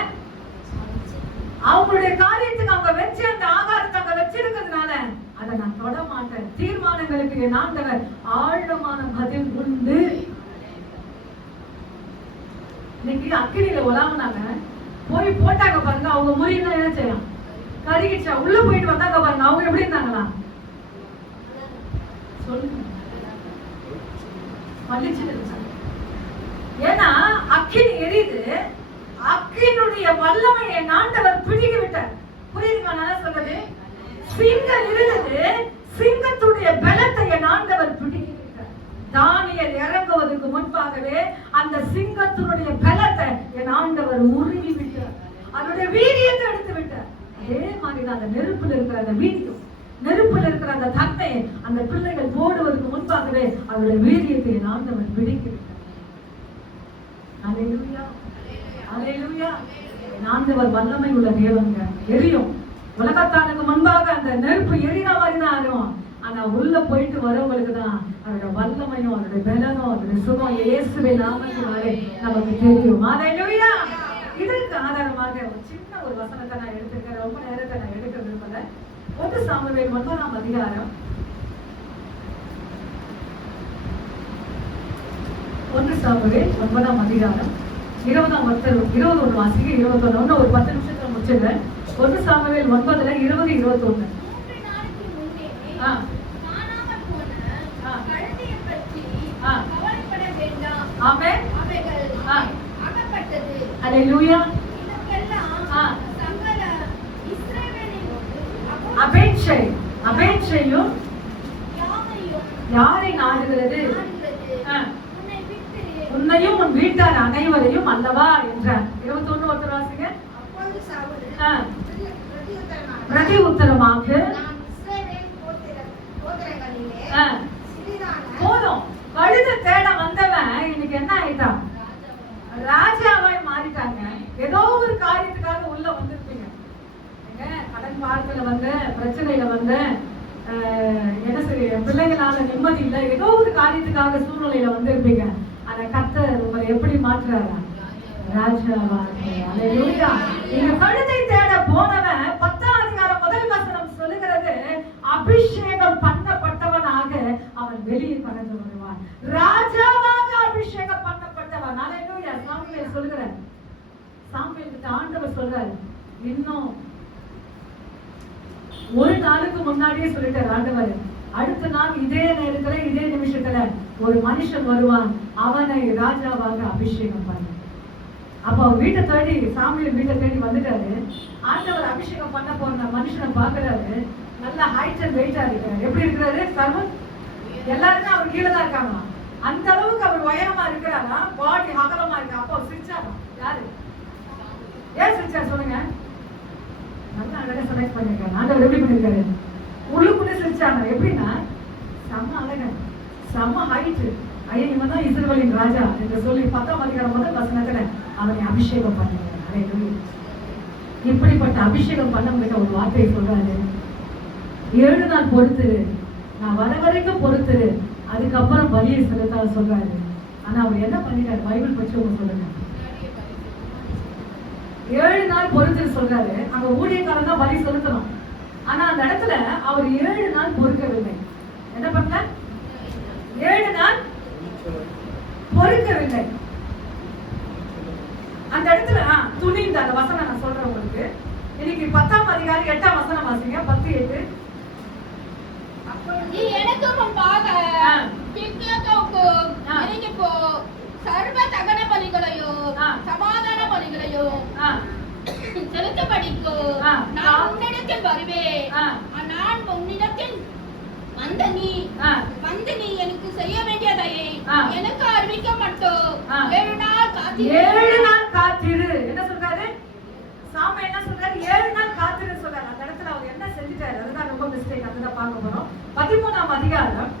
அவங்களுடைய காரியத்துக்கு அவங்க வச்சு அந்த ஆகாரத்தை அங்க வச்சிருக்கிறதுனால அதை நான் தொட மாட்டேன். தீர்மானங்களுக்கு என் ஆண்டவர் ஆழமான பதில் உண்டு. இன்னைக்கு அக்கினியில உலாமனாங்க போய் போட்டாங்க பாருங்க, அவங்க முறியில என்ன செய்யலாம், கருகிச்சா உள்ள போயிட்டு வந்தாங்க பாருங்க, அவங்க எப்படி இருந்தாங்களா சொல்லுங்க. பளிச்சுன்னு இருந்துச்சு. ஏன்னா அக்கினி எரியுது, அக்கினுடைய வல்லமை என் ஆண்டவர் பிடிக்கி விட்டார். புரியுதுமா நான் சொல்றது? சிங்கம் இருந்தது, சிங்கத்துடைய பலத்தை என் ஆண்டவர் பிடிக்கி விட்டார். தானியேல் இறங்குவதற்கு முன்பாகவே அந்த சிங்கத்தினுடைய பலத்தை என் ஆண்டவர் உருவி விட்டார், அதனுடைய வீரியத்தை எடுத்து விட்டார். அதே மாதிரி அந்த நெருப்புல இருக்கிற அந்த வீரியம், நெருப்புல இருக்கிற அந்த தன்மை அந்த பிள்ளைகள் போடுவதற்கு முன்பாகவே அதனுடைய வீரியத்தை என் ஆண்டவர் பிடிக்கி விட்டார். அல்லேலூயா, அல்லேலூயா. என் ஆண்டவர் வல்லமை உள்ள தேவங்க. எரியும், உலகத்தானுக்கு முன்பாக அந்த நெருப்பு எரிகிற மாதிரி தான் ஆகும். ஆனா உள்ள போயிட்டு வரவங்களுக்கு தான் அதோட வல்லமையும் அதோட பலனும் அதோட சுகம் இயேசுவின் நாமத்தினாலே நமக்கு தெரியும். அல்லேலூயா. இதற்கு ஆதாரமாக ஒரு சின்ன ஒரு வசனத்தை நான் எடுத்துக்கிறேன். ரொம்ப நேரத்தை நான் எடுக்க விரும்பல. 1 சாமுவேல் 9ஆம் அதிகாரம் 1 சாமுவேல் 9ஆம் அதிகாரம் 20ஆம் வசனம் 21 வாசிங்க. 21 ஒரு 10 நிமிஷத்துல முடிச்சிடுறேன். 1 சாமுவேல் 9ல 20 21. 3 நாளைக்கு முன்னே காணாமல் போன கழுதையை பற்றி கவலைப்பட வேண்டாம். ஆமென். அவைகள் அகப்பட்டது. அல்லேலூயா. இதற்கெல்லாம் சகல இஸ்ரவேலின் அபேட்சையும் யாவையும் யாரை நாடுகிறது? நாடுகிறது. உன்னை விட்டு உன்னையும் உன் வீட்டார் அனைவரையும் அல்லவா என்றார். 21 ஒருத்தர் வாசிங்க. அப்பொழுது சவுல் பிரதி உத்தரமாக நான் இஸ்ரவேல் கோத்திரங்களிலே சிறிதான போதும், கழுதை தேட வந்தவன் இன்னைக்கு என்ன ஆயிட்டான்? ராஜாவாய் மாறிட்டாங்க. ஏதோ ஒரு காரியத்துக்காக உள்ள வந்திருப்பீங்க. கடன் பாரத்துல வந்த, பிரச்சனையில வந்த, என்ன செய்ய பிள்ளைகளால நிம்மதி இல்லை, ஏதோ ஒரு காரியத்துக்காக சூழ்நிலையில வந்திருப்பீங்க. ஆனா கர்த்தர் உங்களை எப்படி மாற்றுறாரா? ராஜாவாக. அல்லேலூயா. நீங்க கழுதை தேட போனவன் 10ஆம் அதிகாரம் 1 வசனம் சொல்லுகிறது, அபிஷேகம் பண்ணப்பட்டவனாக அவன் வெளியே கடந்து வருவான். ராஜாவாக அபிஷேகம் பண்ணப்பட்டவன். அல்லேலூயா. சாமுவேல் சொல்லுகிறார், சாமுவேலுக்கு ஆண்டவர் சொல்றாரு, இன்னும் ஒரு நாளுக்கு முன்னாடியே சொல்லிட்டார் ஆண்டவர், அடுத்த நாள் இதே நேரத்துல இதே நிமிஷத்துல ஒரு மனுஷன் வருவான், அவனை ராஜாவாக அபிஷேகம் பண்ண. அப்ப அவர் வீட்டை தேடி, சாமுவேல் வீட்டை தேடி வந்துட்டாரு. ஆண்டவர் அபிஷேகம் பண்ண போன மனுஷனை பாக்குறாரு. நல்ல ஹைட் அண்ட் வெயிட்டா இருக்கிறாரு. எப்படி இருக்கிறாரு? சர்வன் எல்லாருமே அவர் கீழே தான் இருக்காங்க. அந்த அளவுக்கு அவர் உயரமா இருக்கிறாரா, பாடி அகலமா இருக்கு. அப்போ சிரிச்சாரா? யாரு? ஏன் சிரிச்சார் சொல்லுங்க? நல்லா அழகா செலக்ட் பண்ணிருக்காரு. ஆண்டவர் எப்படி பண்ணிருக்காரு? உள்ளுக்குள்ளே சிரிச்சாங்க. எப்படின்னா செம்ம அழகா, செம்ம ஹைட். ஐயா இவன் தான் இஸ்ரவேலின் ராஜா என்று சொல்லி 10ஆம் அதிகாரம் 1 வசனத்துல அவனை அபிஷேகம் பண்ணுறாரு. இப்படிப்பட்ட அபிஷேகம் பண்ணவங்கிட்ட ஒரு வார்த்தையை சொல்றாரு, 7 நாள் பொறுத்துரு, நான் வர வரைக்கும் பொறுத்துரு, அதுக்கப்புறம் பலியை செலுத்தாத சொல்றாரு. ஆனா அவர் என்ன பண்ணிட்டாரு? பைபிள் படிச்சவங்க சொல்லுங்க. 7 நாள் பொறுத்துரு சொல்றாரு. அங்க ஊழியக்காரன் தான் பலி செலுத்தணும். ஆனா அந்த இடத்துல அவர் 7 நாள் பொறுக்கவில்லை. என்ன பண்ண? 7 நாள் பொறுக்கவில்லை. அந்த இடத்துல துணிந்த அந்த வசனம் நான் சொல்றேன் உங்களுக்கு. இன்னைக்கு 10ஆம் அதிகாரம் 8ஆம் வசனம் வாசிங்க. 10:8. நீ எனக்கு முன்பாக கில்கியாவுக்கு இறங்கி போ, சர்வ தகன பலிகளையும் சமாதான பலிகளையும் செலுத்தபடிக்கு நான் உன்னிடத்தில் வருவேன். நான் உன்னிடத்தில் வந்து நீ எனக்கு செய்ய வேண்டியதை எனக்கு அறிவிக்க மாட்டோம். 7 நாள் காத்திரு. என்ன சொல்றாரு? சாமி என்ன சொல்றாரு? 7 நாள் காத்திரு சொல்றாரு. அந்த இடத்துல அவர் என்ன செஞ்சுட்டாரு? அதுதான் ரொம்ப மிஸ்டேக். அதுதான் பார்க்க போறோம். 13ஆம் அதிகாரம்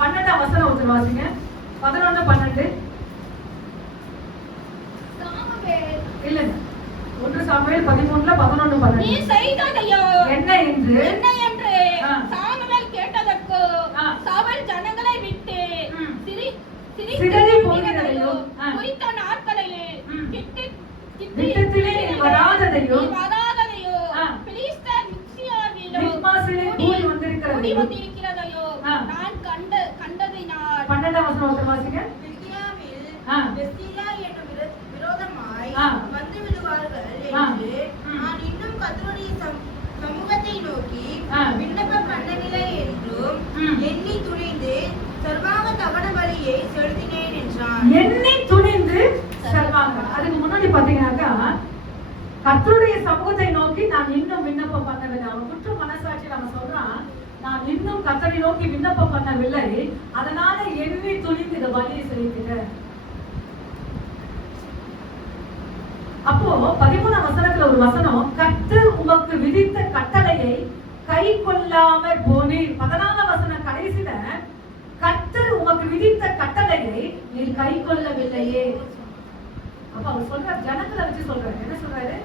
12ஆம் வசனம் ஒருத்தர் வாசிங்க. 11 12. இல்ல 1 சாமுவேல் 13ல 11 12. நீ செய்ததையோ என்ன என்று சாமுவேல் கேட்டதற்கு சவுல் ஜனங்களை விட்டு சிதறி போகிறதையோ குறித்த நாட்களிலே திட்டத்திலே வராததையோ பிலிஸ்தர் மிக்மாசிலே கூடி வந்திருக்கிறதையோ நான் கண்டதினால். 12ஆம் வசனம் வாசிங்க. விரோதமாய் வந்து விடுவார்கள் என்று நான் இன்னும் கர்த்தருடைய சமூகத்தை நோக்கி விண்ணப்பம் பண்ணவில்லை என்றும் எண்ணி துணிந்து பலியை செலுத்தினேன் என்றான். எண்ணி துணிந்து செல்வாங்க. அதுக்கு முன்னாடி பாத்தீங்கன்னாக்கா கர்த்தருடைய சமூகத்தை நோக்கி நான் இன்னும் விண்ணப்பம் பண்ணவில்லை. அவன் குற்ற மனசாட்சி நம்ம சொல்றான், நான் இன்னும் கர்த்தரை நோக்கி விண்ணப்பம் பண்ணவில்லை, அதனால எண்ணி துணிந்து இந்த பலியை செலுத்துகிறேன். அப்போ 13ஆம் வசனத்துல ஒரு வசனம், கர்த்தர் உமக்கு விதித்த கட்டளையை கை கொள்ளாமல் போனீர். 14ஆம் வசனம் கடைசியில கர்த்தர் உமக்கு விதித்த கட்டளையை நீர் கை கொள்ளவில்லையே. அப்ப அவர் சொல்ற ஜனங்களை வச்சு சொல்றாரு. என்ன சொல்றாரு?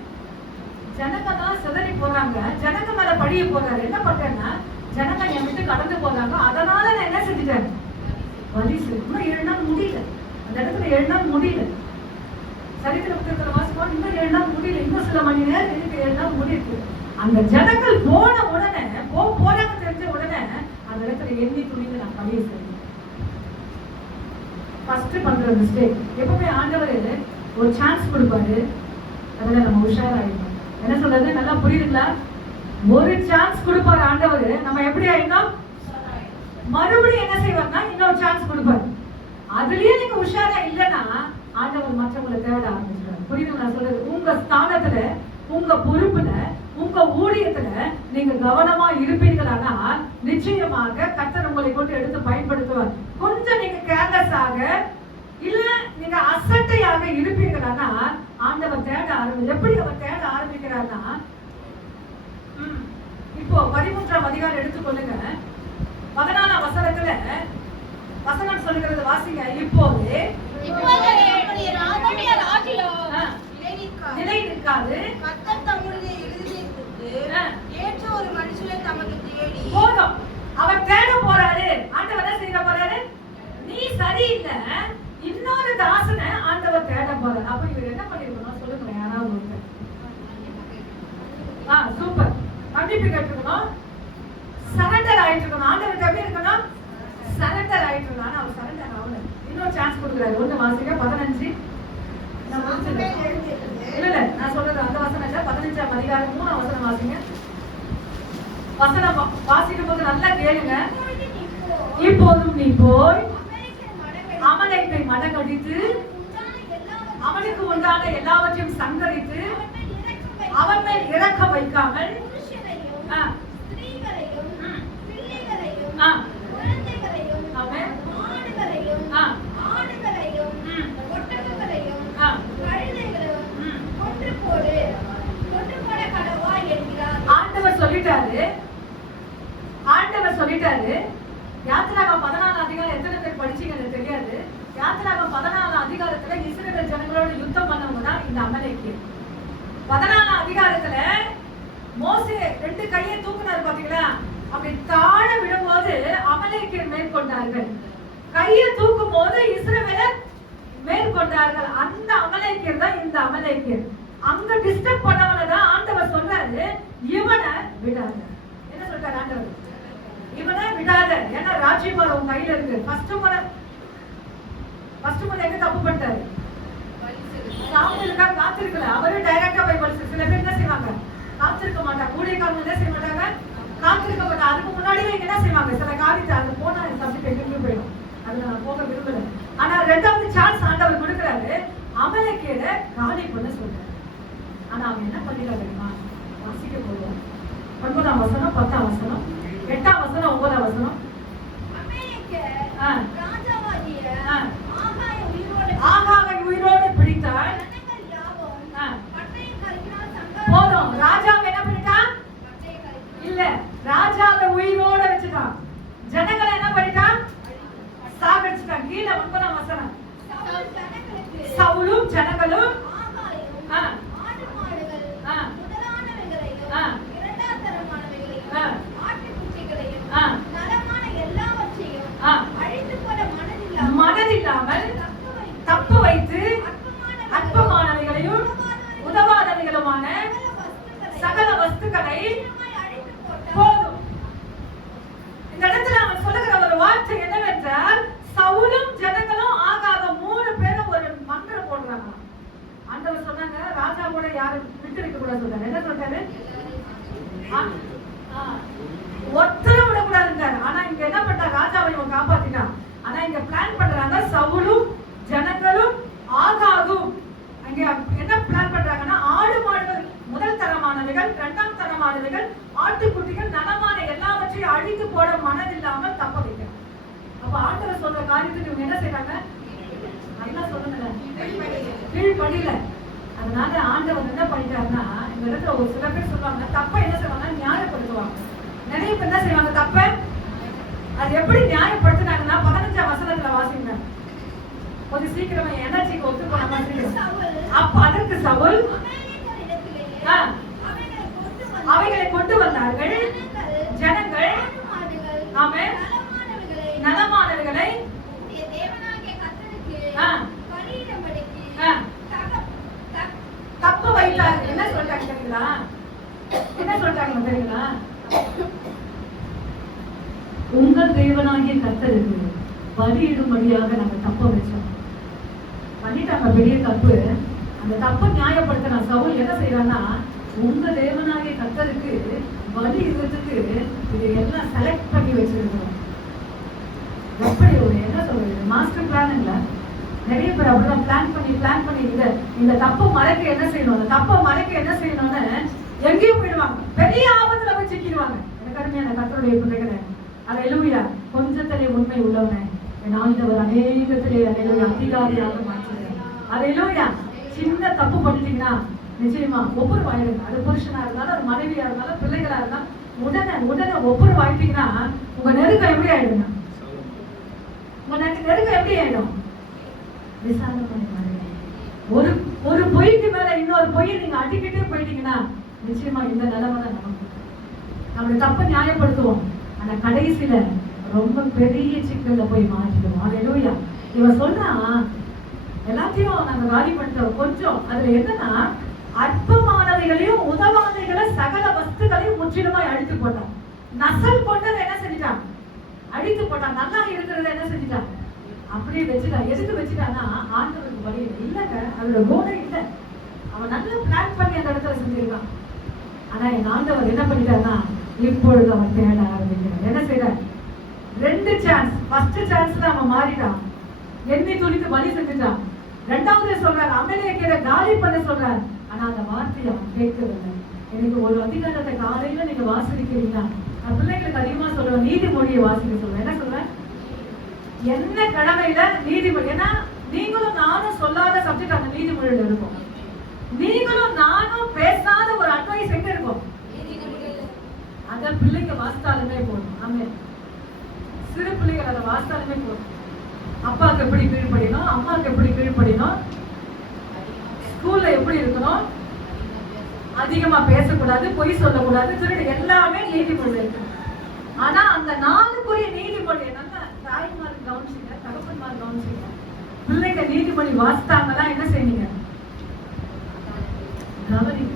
ஜனங்க தான் சிதறி போறாங்க, ஜனங்க மேல பழிய போறாரு. என்ன பண்றேன்னா, ஜனங்க என் விட்டு கடந்து போறாங்க, அதனால நான் என்ன செஞ்சுட்டேன்? வலி இன்னும் 7 நாள் முடியல. அந்த இடத்துல 7 நாள் முடியல. சரித்திர புத்தகத்துல வாசிப்போம், இன்னும் 7 நாள் முடியல, இன்னும் சில மணி நேரம் இருக்கு, 7 நாள் முடியிருக்கு. அந்த ஜனங்கள் போன உடனே போறாங்க தெரிஞ்ச உடனே அந்த இடத்துல எண்ணி துணிந்து நான் பழிய செய்வேன். ஃபர்ஸ்ட் பண்ற மிஸ்டேக். எப்பவுமே ஆண்டவர் ஒரு சான்ஸ் கொடுப்பாரு, அதுல நம்ம உஷாராயிடும். என்ன சொல்றது? நல்லா புரியுதுங்களா? ஒரு சான்ஸ் கொடுப்பாரு ஆண்டவர், நம்ம எப்படி ஆயிடும்? மறுபடியும் என்ன செய்வார்னா இன்னொரு சான்ஸ் கொடுப்பாரு. அதுலயே நீங்க உஷாரா இல்லைன்னா ஆண்டவர் மற்றவங்களை தேட ஆரம்பிச்சிருக்காரு. புரியுதுங்களா சொல்றது? உங்க ஸ்தானத்துல, உங்க பொறுப்புல, உங்க ஊழியத்துல நீங்க கவனமா இருப்பீர்களானா நிச்சயமாக கர்த்தர் உங்களை கொண்டு எடுத்து பயன்படுத்துவார். கொஞ்சம் நீங்க கேர்லெஸ் ஆக இல்ல நீங்க அசட்டையாக இருப்பீர்களானா ஆண்டவர் தேட ஆரம்பி. எப்படி அவர் தேட ஆரம்பிக்கிறார்னா, இப்போ 13ஆம் அதிகாரம் எடுத்துக்கொள்ளுங்க. 14ஆம் வசனத்துல வசனம் சொல்லுகிறது, வாசிங்க. இப்போது நிலை நிற்காது, கர்த்தர் தம்முடைய இருதயத்துக்கு ஏற்ற ஒரு மனுஷனை தமக்கு தேடி. போதும், அவர் தேட போறாரு. ஆண்டவர் என்ன செய்ய போறாரு? நீ சரியில்லை, இன்னொரு தாசனை ஆண்டவர் தேட போறாரு. அப்ப இவர் என்ன பண்ணிருக்கணும் சொல்லுங்க யாராவது ஒருத்தர். சூப்பர். மன்னிப்பு கேட்டுக்கணும், சரண்டர் ஆயிட்டு இருக்கணும். ஆண்டவர் எப்படி இருக்கணும்? சரண்டர் ஆயிட்டு இருக்கணும். ஆனா அவர் சரண்டர் ஆகல. இன்னொரு சான்ஸ் கொடுக்குறாரு. ஒண்ணு வாசிக்க 15. இல்ல நான் சொல்றது அந்த வசனம் இல்ல, 15ஆம் அதிகாரம் 3ஆம் வசனம் வாசிங்க. வசனம் வாசிக்கும் போது நல்லா கேளுங்க. இப்போதும் நீ போய் அமலேக்கை மடங்கடித்து அவனுக்கு உண்டான எல்லாவற்றையும் சங்கரித்து அவன் மேல் இறக்க வைக்காமல் ஆண்டவர் சொல்லிட்டாரு. யாத்திராகமம் 14ஆம் அதிகாரம் எத்தனை பேர் படிச்சீங்கன்னு தெரியாது. யாத்திராகமம் 14ஆம் அதிகாரத்துல இஸ்ரவேல் ஜனங்களோட யுத்தம் பண்ணவங்க தான் இந்த அமலேக்கியர். 14ஆம் அதிகாரத்துல மோசே 2 கையை தூக்குனாரு பாத்தீங்களா? அப்படி தாழ விடும்போது அமலேக்கியர் மேற்கொண்டார்கள். கையை தூக்கும் போது இஸ்ரவேலர் மேற்கொண்டார்கள். அந்த அமலேக்கியர் தான் இந்த அமலேக்கியர். அங்க டிஸ்டர்ப் பண்ணவன தான் ஆண்டவர் சொல்றாரு, இவனை விடாத. என்ன சொல்றாரு ஆண்டவர்? இவனை விடாத, ஏன்னா ராஜ்யபாரம் உன் கையில இருக்கு. ஃபர்ஸ்ட் முறை எங்க தப்பு பண்ணிட்டாரு? சாமுவேலுக்காக காத்திருக்கல, அவரு டைரக்டா போய் படிச்சு. சில பேர் என்ன செய்வாங்க? காத்திருக்க மாட்டாங்க. ஊழியக்காரங்க என்ன செய்ய மாட்டாங்க? காத்திருக்க மாட்டாங்க. அதுக்கு முன்னாடியே என்ன செய்வாங்க? சில காரியத்தை அது போனா சப்ஜெக்ட் எங்கேயும் போயிடும். அது நான் போக விரும்பல. ஆனா 2வது சான்ஸ் ஆண்டவர் கொடுக்குறாரு. அமலேக்கியரை காலி பண்ண சொல்றாரு. ஆனா அவன் என்ன பண்ணிட்டான் தெரியுமா? வாசிக்க போதும் 9ஆம் வசனம், 10ஆம் வசனம், 8ஆம் வசனம், 9ஆம் வசனம். ஆகாகை உயிரோடு பிடித்தாள். போதும், ராஜாவை என்ன பண்ணிட்டான்? இல்ல, ராஜாவை உயிரோட வச்சுட்டான். ஜனங்களை என்ன பண்ணிட்டான்? சாகடிச்சுட்டான். கீழே 9ஆம் வசனம். சவுலும் ஜனங்களும் மனதில்லாமல் தப்பு வைத்து அற்பமானவைகளையும் உதவாதவைகளுமான சகல வஸ்துக்களை. போதும். இந்த இடத்துல அவன் சொல்லுகிற ஒரு வார்த்தை என்னவென்றால், சவுலும் ஜனங்களும் ஆகாத 3 பேரும் ஒரு மந்திரம் போடுறாங்க. ஆண்டவர் சொன்னாங்க, ராஜா கூட யாரும் விட்டு வைக்க கூடாது சொல்றாரு. என்ன சொல்றாரு? ஒருத்தரை விடக்கூடாதுன்றாரு. ஆனா இங்க என்ன பண்ணா? ராஜாவை இவன் காப்பாத்திட்டான். ஆனா இங்க பிளான் பண்றாங்க சவுலும் ஜனங்களும் ஆகாகும். அங்க என்ன பிளான் பண்றாங்கன்னா ஆடு மாடுகள் முதல் தரமானவைகள், இரண்டாம் தரமானவைகள், ஆட்டுக்குட்டிகள், நலமான எல்லாவற்றையும் அழித்து போட மனதில்லாமல் தப்ப வைக்கிறாங்க. அப்ப ஆண்டவர் சொல்ற காரியத்துக்கு இவங்க என்ன செய்றாங்க? நல்லா சொல்லுங்க, கீழ்படியில. அதனால ஆண்டவர் என்ன பண்ணிட்டாருன்னா, இந்த இடத்துல ஒரு சில பேர் சொல்லுவாங்க தப்ப என்ன செய்வாங்க? நியாயப்படுத்துவாங்க. நிறைய பேர் என்ன செய்வாங்க? தப்ப அது எப்படி நியாயப்படுத்தினாங்கன்னா 15ஆம் வசனத்துல வாசிங்க. கொஞ்சம் சீக்கிரமா எனர்ஜிக்கு ஒத்து போன மாதிரி. அப்ப அதற்கு சவுல் அவைகளை கொண்டு வந்தார்கள். ஜனங்கள் ஆமென் நலமானவர்களை தப்ப வைத்தார்கள். என்ன சொல்றாங்க தெரியுங்களா? என்ன சொல்றாங்க தெரியுங்களா? உங்கள் தேவனாகிய கர்த்தருக்கு பலியிடும்படியாக நாங்க தப்ப வச்சோம். பண்ணிட்டாங்க பெரிய தப்பு. அந்த தப்பை நியாயப்படுத்தின சவுல் என்ன செய்யறான்னா, உங்க தேவனாகிய கர்த்தருக்கு பலி இடுறதுக்கு இது எல்லாம் செலக்ட் பண்ணி வச்சிருக்கோம். எப்படி ஒரு என்ன சொல்றது, மாஸ்டர் பிளான் இல்ல. நிறைய பேர் அப்படிதான் பிளான் பண்ணி இந்த தப்பை மறைக்க என்ன செய்யணும், அந்த தப்பை மறைக்க என்ன செய்யணும்னு எங்கேயும் போயிடுவாங்க. பெரிய ஆபத்துல போய் சிக்கிடுவாங்க. எனக்கு அருமையான கர்த்தருடைய பிள்ளைகளே, அல்லேலூயா. கொஞ்சத்திலே உண்மை உள்ளவனே என் ஆண்டவர் அநேகத்திலே அதிகாரியாக மாற்றுகிறார். அல்லேலூயா. சின்ன தப்பு பண்ணிட்டீங்கன்னா நிச்சயமா ஒவ்வொரு வாயிடுங்க. அது புருஷனா இருந்தாலும், அது மனைவியா இருந்தாலும், பிள்ளைகளா இருந்தாலும் உடனே ஒவ்வொரு வாய்ப்பீங்கன்னா உங்க நெருக்கம் எப்படி ஆயிடுங்க? உங்க நெருக்கம் எப்படி ஆயிடும்? ஒரு பொய்க்கு மேல இன்னொரு பொய்யை நீங்க அடிக்கிட்டே போயிட்டீங்கன்னா நிச்சயமா இந்த நிலைமை தான் நமக்கு. நம்ம தப்ப நியாயப்படுத்துவோம், ஆனா கடைசியில ரொம்ப பெரிய சிக்கல்ல போய் மாற்றிடுவோம். அல்லேலூயா. இவன் சொல்றான் எல்லாத்தையும் நாங்க காலி பண்ணிட்டோம். கொஞ்சம் அதுல என்னன்னா, அற்பமானவைகளையும் உதவாதைகளை சகல வஸ்துகளையும் முற்றிலுமாய் அழித்து போட்டான். நசல் கொண்டதை என்ன செஞ்சிட்டான்? அழித்து போட்டான். நல்லா இருக்கிறத என்ன செஞ்சிட்டான்? அப்படியே வச்சுட்டான். எதுக்கு வச்சுட்டான்னா, ஆண்டவருக்கு வழி இல்லைங்க, அதோட குணம் இல்லை. அவன் நல்லா பிளான் பண்ணி அந்த இடத்துல செஞ்சிருக்கான். ஆனா என் ஆண்டவர் என்ன பண்ணிட்டான்னா, இப்பொழுது அவன் தேட ஆரம்பிக்கிறான். என்ன செய்யறான்? 2 சான்ஸ். ஃபர்ஸ்ட் சான்ஸ்ல அவன் மாறிட்டான், எண்ணி துணித்து பலி செஞ்சுட்டான். 2வது சொல்றாரு அமலேக்கியரை காலி பண்ண சொல்றாரு. ஆனா அந்த வார்த்தையை அவன் கேட்கவில்லை. எனக்கு ஒரு அதிகாரத்தை காலையில நீங்க வாசிக்கிறீங்கன்னா, நான் பிள்ளைங்களுக்கு அதிகமா சொல்லுவேன், நீதிமொழியை வாசிக்க சொல்லுவேன். என்ன சொல்றேன்? என்ன கடமையில நீதிமொழி. ஏன்னா நீங்களும் நானும் சொல்லாத சப்ஜெக்ட் அந்த நீதிமொழியில இருக்கும். நீங்களும் நானும் பேசாத ஒரு அட்வைஸ் எங்க இருக்கும்? அத பிள்ளைங்க வாசித்தாலுமே போதும். ஆமென். சிறு பிள்ளைகள் அதை வாசித்தாலுமே போதும். அப்பாவுக்கு எப்படி கீழ்ப்படியணும், அம்மாவுக்கு எப்படி கீழ்ப்படியணும், ஸ்கூல்ல எப்படி இருக்கணும், அதிகமா பேசக்கூடாது, பொய் சொல்லக்கூடாது, திருடு, எல்லாமே நீதிமொழி இருக்கு. ஆனா அந்த 4 நீதிமொழி நல்லா தாய்மார் கவனிச்சுங்க, தகப்பன்மார் கவனிச்சுங்க. பிள்ளைங்க நீதிமொழி வாசித்தாங்கன்னா என்ன செய்வீங்க? கவனிங்க.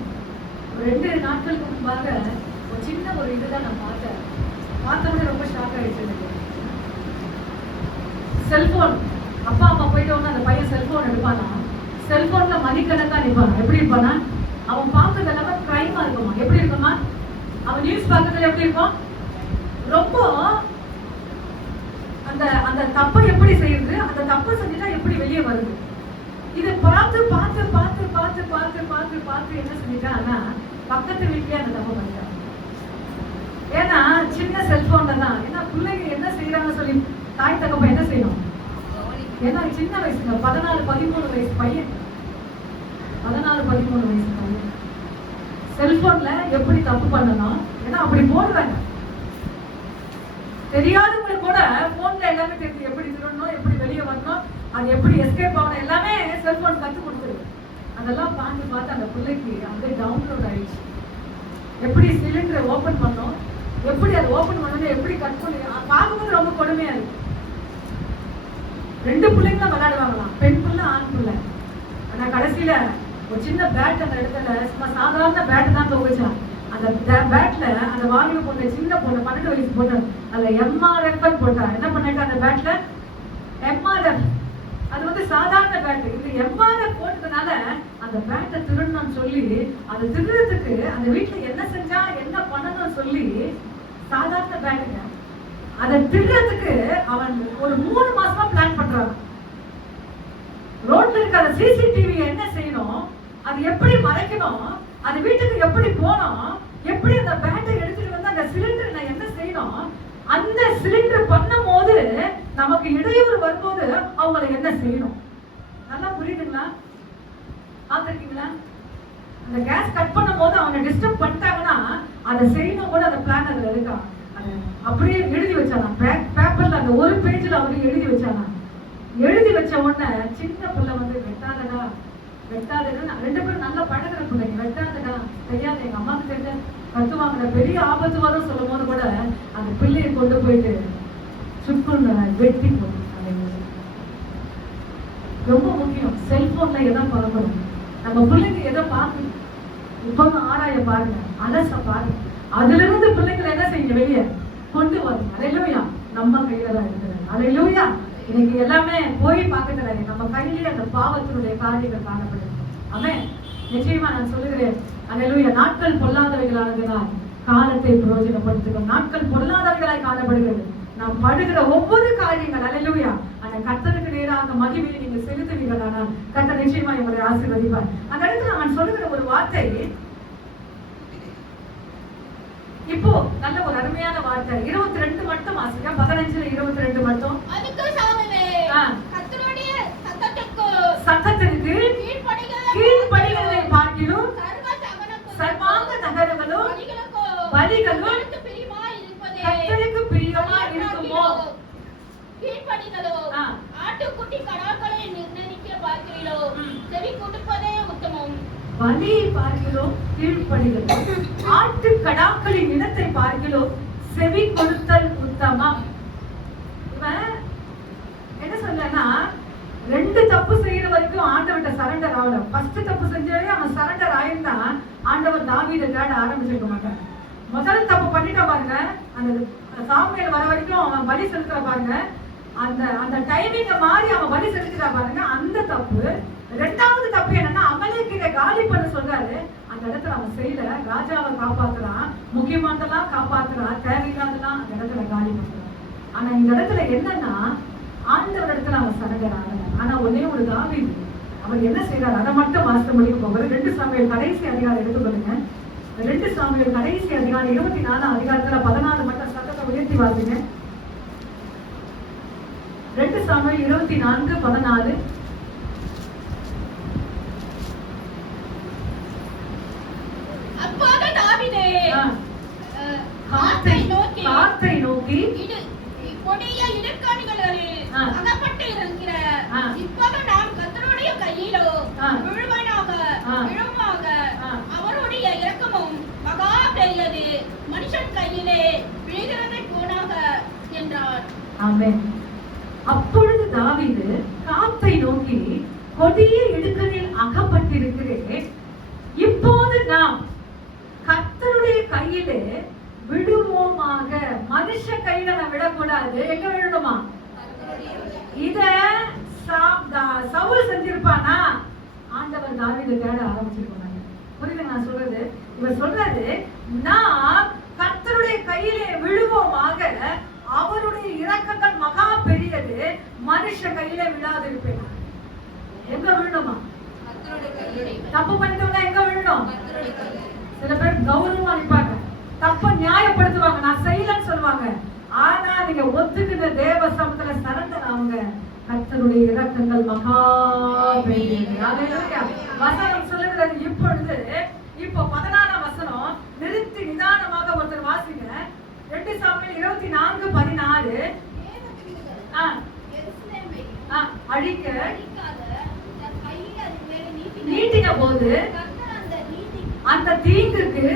2 நாட்களுக்கு முன்பாக ஒரு சின்ன ஒரு இதுதான் நான் பார்த்தவொடனே ரொம்ப ஷாக் ஆயிடுச்சு. செல்போன், அப்பா அம்மா போயிட்டவங்க அந்த பையன் செல்போன் எடுப்பானா, செல்போன்ல மணிக்கணக்கா நிற்பானா. எப்படி இருப்பானா? அவன் பார்க்கறது எல்லாமே கிரைமா இருக்குமா. எப்படி இருக்குமா? அவன் நியூஸ் பார்க்கறதுல எப்படி இருக்கும்? ரொம்ப அந்த தப்பை எப்படி செய்யுது, அந்த தப்பை செஞ்சுட்டா எப்படி வெளியே வருது, இதை பார்த்து பார்த்து பார்த்து பார்த்து பார்த்து பார்த்து பார்த்து என்ன செஞ்சுட்டான்னா பக்கத்து வீட்லயே அந்த தப்பை பண்ணிட்டான். ஏன்னா சின்ன செல்போன்ல தான். ஏன்னா பிள்ளைங்க என்ன செய்யறாங்க சொல்லி தாய் தகப்ப என்ன செய்யணும்? ஏன்னா சின்ன வயசுங்க, 14-13 வயசு பையன், 14-13 வயசு பையன் செல்போன்ல எப்படி தப்பு பண்ணணும், ஏன்னா அப்படி போடுறாங்க. தெரியாதவங்களுக்கு கூட போன்ல எல்லாமே தெரிஞ்சு எப்படி திருடணும், எப்படி வெளியே வரணும், அது எப்படி எஸ்கேப் ஆகணும், எல்லாமே செல்போன் கத்து கொடுத்துருக்கு. அதெல்லாம் பார்த்து பார்த்து அந்த பிள்ளைக்கு அப்படியே டவுன்லோட் ஆயிடுச்சு. எப்படி சிலிண்டரை ஓபன் பண்ணணும், எப்படி அதை ஓபன் பண்ணணும், எப்படி கட் பண்ணி பார்க்கும்போது ரொம்ப கொடுமையா இருக்கு. 2 பிள்ளைங்களும் விளையாடுவாங்களாம், பெண் பிள்ளை ஆண் பிள்ளை. ஆனா கடைசியில ஒரு சின்ன பேட் அந்த இடத்துல சும்மா சாதாரண பேட் தான் தொகுச்சான். அந்த பேட்ல அந்த வாங்கின பொண்ணு, சின்ன பொண்ணு, 12 வயசு பொண்ணு, அதுல MRF போட்டா. என்ன பண்ணிட்டா அந்த பேட்ல? MRF. அது சாதாரண பேட். இது MRF போட்டதுனால அந்த பேட்டை திருடணும்னு சொல்லி, அதை திருடுறதுக்கு அந்த வீட்டுல என்ன செஞ்சா என்ன பண்ணணும்னு சொல்லி, சாதாரண பேட்டுங்க அதை திருடுறதுக்கு அவன் ஒரு 3 மாசமா பிளான் பண்றான். ரோட்ல இருக்கிற சிசிடிவி என்ன செய்யணும், அது எப்படி மறைக்கணும், அது வீட்டுக்கு எப்படி போகணும், எப்படி அந்த பேட்டை எடுத்துட்டு வந்து அந்த சிலிண்டர் நான் என்ன செய்யணும், அந்த சிலிண்டர் பண்ணும் போது நமக்கு இடையூறு வரும்போது அவங்களை என்ன செய்யணும். நல்லா புரியுதுங்களா? பார்த்துருக்கீங்களா? அந்த கேஸ் கட் பண்ணும் போது அவங்க டிஸ்டர்ப் பண்ணிட்டாங்கன்னா அதை செய்யணும் கூட அந்த பிளான் அதுல இருக்கா. அப்படியே எழுதி வச்சானா பேப்பர்ல, அந்த ஒரு பேஜ்ல அவரு எழுதி வச்சானா. எழுதி வச்ச உடனே சின்ன பிள்ளை வந்து வெட்டாதடா வெட்டாதடா, 2 பேரும் நல்லா பழகிற பிள்ளைங்க, வெட்டாதடா தெரியாது எங்க அம்மாவுக்கு தெரிஞ்ச கத்துவாங்க, பெரிய ஆபத்து வரும் சொல்லும் போது கூட அந்த பிள்ளையை கொண்டு போயிட்டு சுக்குன்னு வெட்டி போட்டு. ரொம்ப முக்கியம். செல்போன்ல எதை பார்க்கணும், நம்ம பிள்ளைங்க எதை பார்க்கணும், இப்ப ஆராய பாருங்க, அலச பாருங்க, அதுல இருந்து பிள்ளைங்களை என்ன செய்ய வெளியே கொண்டு வரணும். அல்லேலூயா. நம்ம கையில தான் இருக்கிறது. அல்லேலூயா. இன்னைக்கு எல்லாமே போய் பார்க்கறாங்க, நம்ம கையிலேயே அந்த பாவத்தினுடைய காரியங்கள் காணப்படுது. ஆமென். நிச்சயமா நான் சொல்லுகிறேன், அல்லேலூயா. நாட்கள் பொல்லாதவைகளானதுனால் காலத்தை பிரயோஜனப்படுத்துகிறோம். நாட்கள் பொல்லாதவைகளாய் காணப்படுகிறது. நாம் படுகிற ஒவ்வொரு காரியங்கள், அல்லேலூயா, அந்த கர்த்தருக்கு நேராக மகிமையை நீங்க செலுத்துவீர்கள். ஆனால் கர்த்தர் நிச்சயமா உங்களை ஆசீர்வதிப்பார். அந்த இடத்துல அவன் சொல்லுகிற ஒரு வார்த்தை, இப்போ நல்ல ஒரு அருமையான வார்த்தை. 22 மட்டும் வாசிக்க, 15ல 22 மட்டும். அதுக்கு சாமுவேல் கர்த்தருடைய சத்தத்திற்கு கீழ்ப்படிகிறதை பார்க்கிலும் சர்வாங்க தகனங்களும் பலிகளும் கர்த்தருக்கு பிரியமா இருக்குமோ. கீழ்ப்படிகளோ ஆட்டுக்குட்டி கடாக்களை நிர்ணயிக்க பார்க்கிறீர்களோ, செவி கொடுப்பதே உத்தமம். பலியை பார்க்கிறோம் கீழ்ப்படிகிறோம், ஆட்டு கடாக்களின் இனத்தை பார்க்கிறோம் செவி கொடுத்தல் உத்தமம். இவன் என்ன சொல்லனா, 2 தப்பு செய்யற வரைக்கும் ஆண்டவர்கிட்ட சரண்டர் ஆகல. ஃபர்ஸ்ட் தப்பு செஞ்சவே அவன் சரண்டர் ஆயிருந்தா ஆண்டவர் தாவீதை தேட ஆரம்பிச்சிருக்க மாட்டான். முதல் தப்பு பண்ணிட்டா பாருங்க, அந்த சாமுவேல் வர வரைக்கும் அவன் பலி செலுத்துற பாருங்க, அந்த அந்த டைமிங்க மாறி அவன் பலி செலுத்துறா பாருங்க, அந்த தப்பு. 2வது தப்பு என்னன்னா, அமலேக்கியை காலி பண்ண சொல்றாரு, அந்த இடத்துல அவன் செய்யல. ராஜாவை காப்பாத்துறான், முக்கியமானதெல்லாம் காப்பாத்துறான், தேவையில்லாதெல்லாம் அந்த இடத்துல காலி பண்றான். ஆனா இந்த இடத்துல என்னன்னா, ஆண்டவர் இடத்துல அவன் சரண்டர் ஆகல. ஆனா ஒன்னே ஒரு தாவீது அவர் என்ன செய்யறாரு, அதை மட்டும் வாசித்து முடிக்க போகிறார். 2 சாமுவேல் கடைசி அதிகாரம் எடுத்துக்கொள்ளுங்க. 2 சாமுவேல் கடைசி அதிகாரம் 24 அதிகாரத்துல 14 மட்டும் சத்தத்தை உயர்த்தி வாசிங்க. 2 சாமுவேல் 24 14. அப்போது தாவீது காத்தை நோக்கி கொடிய இடுக்கணிகளில் அகப்பட்டு இருக்கிற இப்போது நாம் கர்த்தருடைய கையிலோ முழுவனாக விழுமாக, அவருடைய இரக்கமும் மகா பெரியது, மனுஷன் கையிலே விழுகிறதை போனாக என்றார். ஆமென். அப்பொழுது தாவீது காத்தை நோக்கி, கொடிய இடுக்கணில் அகப்பட்டிருக்கிறேன், இப்போது நாம் கர்த்தருடைய கையிலே விடுவோமாக. மனுஷ கையில நான் விடக்கூடாது, எங்க விடணுமா? இத சவுல் செஞ்சிருப்பானா, ஆண்டவர் தாவீதை தேட ஆரம்பிச்சிருப்பாங்க. புரியுது நான் சொல்றது? இவர் சொல்றது, நான் கர்த்தருடைய கையிலே விழுவோமாக, அவருடைய இரக்கங்கள் மகா பெரியது, மனுஷ கையில விழாதிருப்பேன். எங்க விழணுமா? தப்பு பண்ணிட்டோம்னா எங்க விழணும்? சில பேர் கௌரவமா நிற்பாங்க, தப்ப நியாயப்படுத்துவாங்க, நான் செய்யலன்னு சொல்லுவாங்க. ஆனா நீங்க ஒத்துக்கிற தேவ சமத்துல சரண்டர் ஆகுங்க, கர்த்தருடைய இரக்கங்கள் மகா பெரியது. அல்லேலூயா. வசனம் சொல்லுகிறது. இப்பொழுது இப்போ 14ஆம் வசனம் நிறுத்தி நிதானமாக ஒருத்தர் வாசிங்க. 2 சாமுவேல் 24 14. அழிக்க நீட்டின போது அந்த தீங்குக்கு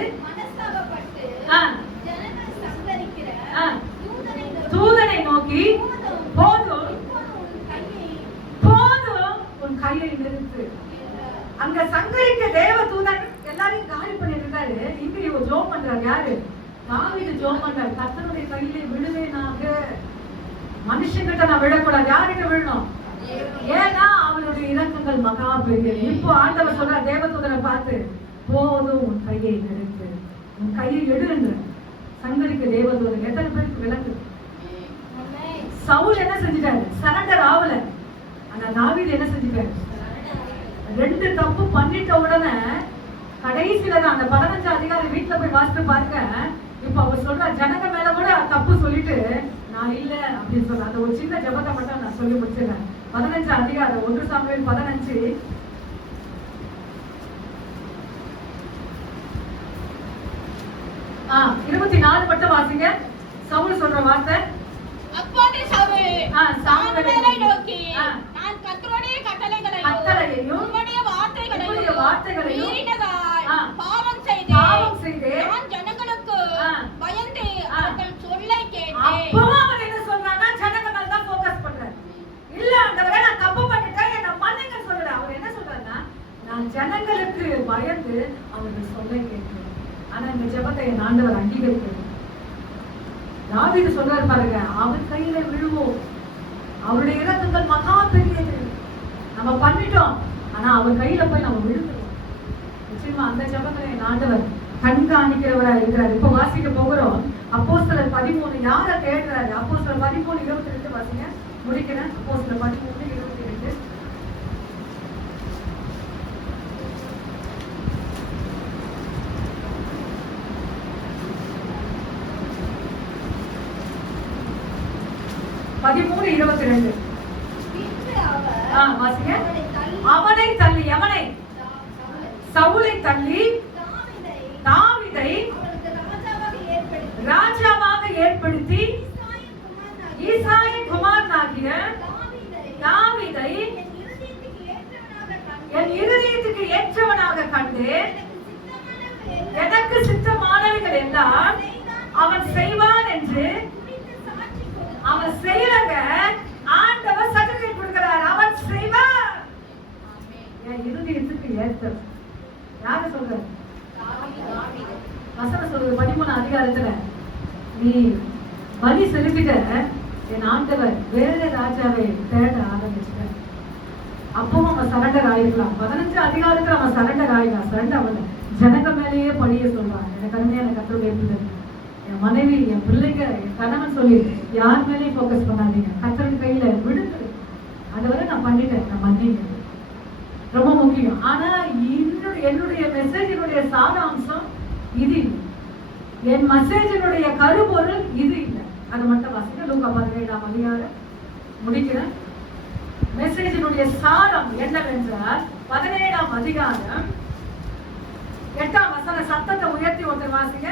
தூதனை நோக்கி, போதும் போதும் உன் கையை நிறுத்து. அங்க சங்கரிக்க தேவ தூதன் எல்லாரையும் காலி பண்ணிட்டு இருக்காரு. இங்க இவ ஜோம் பண்றாரு. யாரு? தாவீது ஜோம் பண்றாரு, கர்த்தருடைய கையிலே விழுவேனாக. மனுஷங்கிட்ட நான் விழக்கூடாது. யார்கிட்ட விழணும்? ஏன்னா அவருடைய இரக்கங்கள் மகா பெரியது. இப்போ ஆண்டவர் சொல்றார் தேவதூதனை பார்த்து, போதும் உன் கையை நிறுத்து, உன் கையை எடுன்ற. சங்கரிக்க தேவதூதன் எத்தனை பேருக்கு விளக்கு? சவுல் என்ன செஞ்சிட்டாரு? சரண்டர் ஆகல. ஆனா தாவீது என்ன செஞ்சிட்டாரு? 2 தப்பு பண்ணிட்ட உடனே கடைசியில தான் அந்த 15 அதிகாரி வீட்டுல போய் வாசித்து பாருங்க. இப்ப அவர் சொல்ற ஜனங்க மேல கூட தப்பு சொல்லிட்டு நான் இல்ல அப்படின்னு சொல்ற அந்த ஒரு சின்ன ஜெபத்தை மட்டும் நான் சொல்லி முடிச்சிடுறேன். 15 அதிகாரம் 1 சாமுவேல் 15 24 மட்டும் வாசிங்க. சவுல் சொல்ற வார்த்தை, அப்போது சவுல் சாமுவேலை நோக்கி, நான் கர்த்தருடைய கட்டளைகளையும் உம்முடைய வார்த்தைகளையும் மீறினதால் பாவம் செய்தேன். நான் ஜனங்களுக்கு பயந்து அவர்கள் சொல்லை கேட்டேன். அப்பவும் அவர் என்ன சொல்றாருன்னா ஜனங்க மேல தான் ஃபோக்கஸ் பண்றாரு. இல்ல ஆண்டவரே நான் தப்பு பண்ணிட்டேன் என்ன மன்னிங்க சொல்றாரு. அவர் என்ன சொல்றாருன்னா நான் ஜனங்களுக்கு பயந்து அவர்கள் சொல்லை கேட்டேன். ஆனா இந்த ஜெபத்தை என் ஆண்டவர் அங்கீகரிக்கிறார். தாவீது சொல்றாரு பாருங்க, அவர் கையில விழுவோம். அவருடைய இரக்கங்கள் மகா பெரியது. நம்ம பண்ணிட்டோம், ஆனா அவர் கையில போய் நம்ம விழுந்துருவோம். நிச்சயமா அந்த ஜெபங்களை என் ஆண்டவர் கண்காணிக்கிறவரா இருக்கிறார். இப்ப வாசிக்க போகிறோம் அப்போஸ்தலர் 13. யார தேடுறாரு? அப்போஸ்தலர் 13:22 வாசிங்க. முடிக்கிறேன். அப்போஸ்தலர் 13:22. வாசிங்க. அவனை தள்ளி, எவனை? சவுலை தள்ளி தாவீதை ராஜாவாக ஏற்படுத்தி ஈசாயின் குமாரனாகிய தாவீதை என் இருதயத்துக்கு ஏற்றவனாக கண்டு எனக்கு சித்தமானவைகள் எல்லாம் அவன் செய்வான் என்று அவன் செய்யலங்க. ஆண்டவர் சர்டிபிகேட் கொடுக்கிறார். அவன் செய்வான். என் இருதயத்துக்கு ஏற்ற யாரு சொல்ற? வசனம் சொல்றது 13 அதிகாரத்துல நீ பலி செலுத்திட்ட என் ஆண்டவர் வேற ராஜாவை தேட ஆரம்பிச்சிட்ட. அப்பவும் அவன் சரண்டர் ஆயிருக்கலாம். 15 அதிகாரத்துல அவன் சரண்டர் ஆயிடலாம். சரண்டர் அவன் ஜனங்க மேலேயே பழிய சொல்றான். எனக்கு அருமையான கர்த்தருடைய பிள்ளை, என் மனைவி, என் பிள்ளைங்க, என் கணவன் சொல்லி யார் மேலேயும் ஃபோக்கஸ் பண்ணாதீங்க. கர்த்தரின் கையில விழுந்து அதுவரை நான் பண்ணிட்டேன், நான் மன்னிங்க. ரொம்ப முக்கியம். ஆனா என்னுடைய மெசேஜினுடைய சாராம்சம் இது இல்லை. என் மெசேஜினுடைய கருப்பொருள் இது இல்லை. அது மட்டும் வாசிங்க. லூக்கா 17 அதிகாரம் முடிக்கிறேன். மெசேஜினுடைய சாரம் என்னவென்றால் 17 அதிகாரம் 8 வசன சத்தத்தை உயர்த்தி ஒருத்தர் வாசிங்க.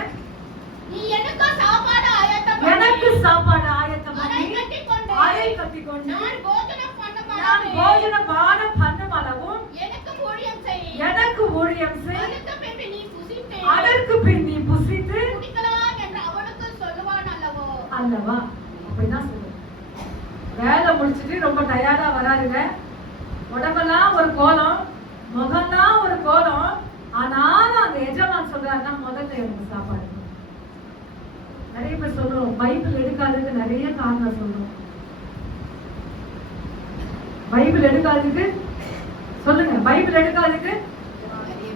நீ எனக்கு சாப்பாடு ஆயத்தம் பண்ணு. எனக்கு சாப்பாடு ஆயத்தம் பண்ணி அறை கட்டிக்கொண்டு நான் போஜன பானம் பண்ணும் அளவும் எனக்கு ஊழியம் செய். அதற்கு பின் நீ புசித்து குடிக்கலாம் என்று அவனுக்கு சொல்லுவான் அல்லவா? அப்படிதான் சொல்லுவேன். வேலை முடிச்சுட்டு ரொம்ப டயர்டா வராதுங்க. உடம்பெல்லாம் ஒரு கோலம், முகம்லாம் ஒரு கோலம். ஆனாலும் அந்த எஜமான் சொல்றாருன்னா முதல்ல எனக்கு சாப்பாடு. நிறைய பேர் சொல்றோம் பைபிள் எடுக்காததுக்கு நிறைய காரணம் சொல்றோம். பைபிள் எடுக்காததுக்கு சொல்லுங்க. பைபிள் எடுக்காததுக்கு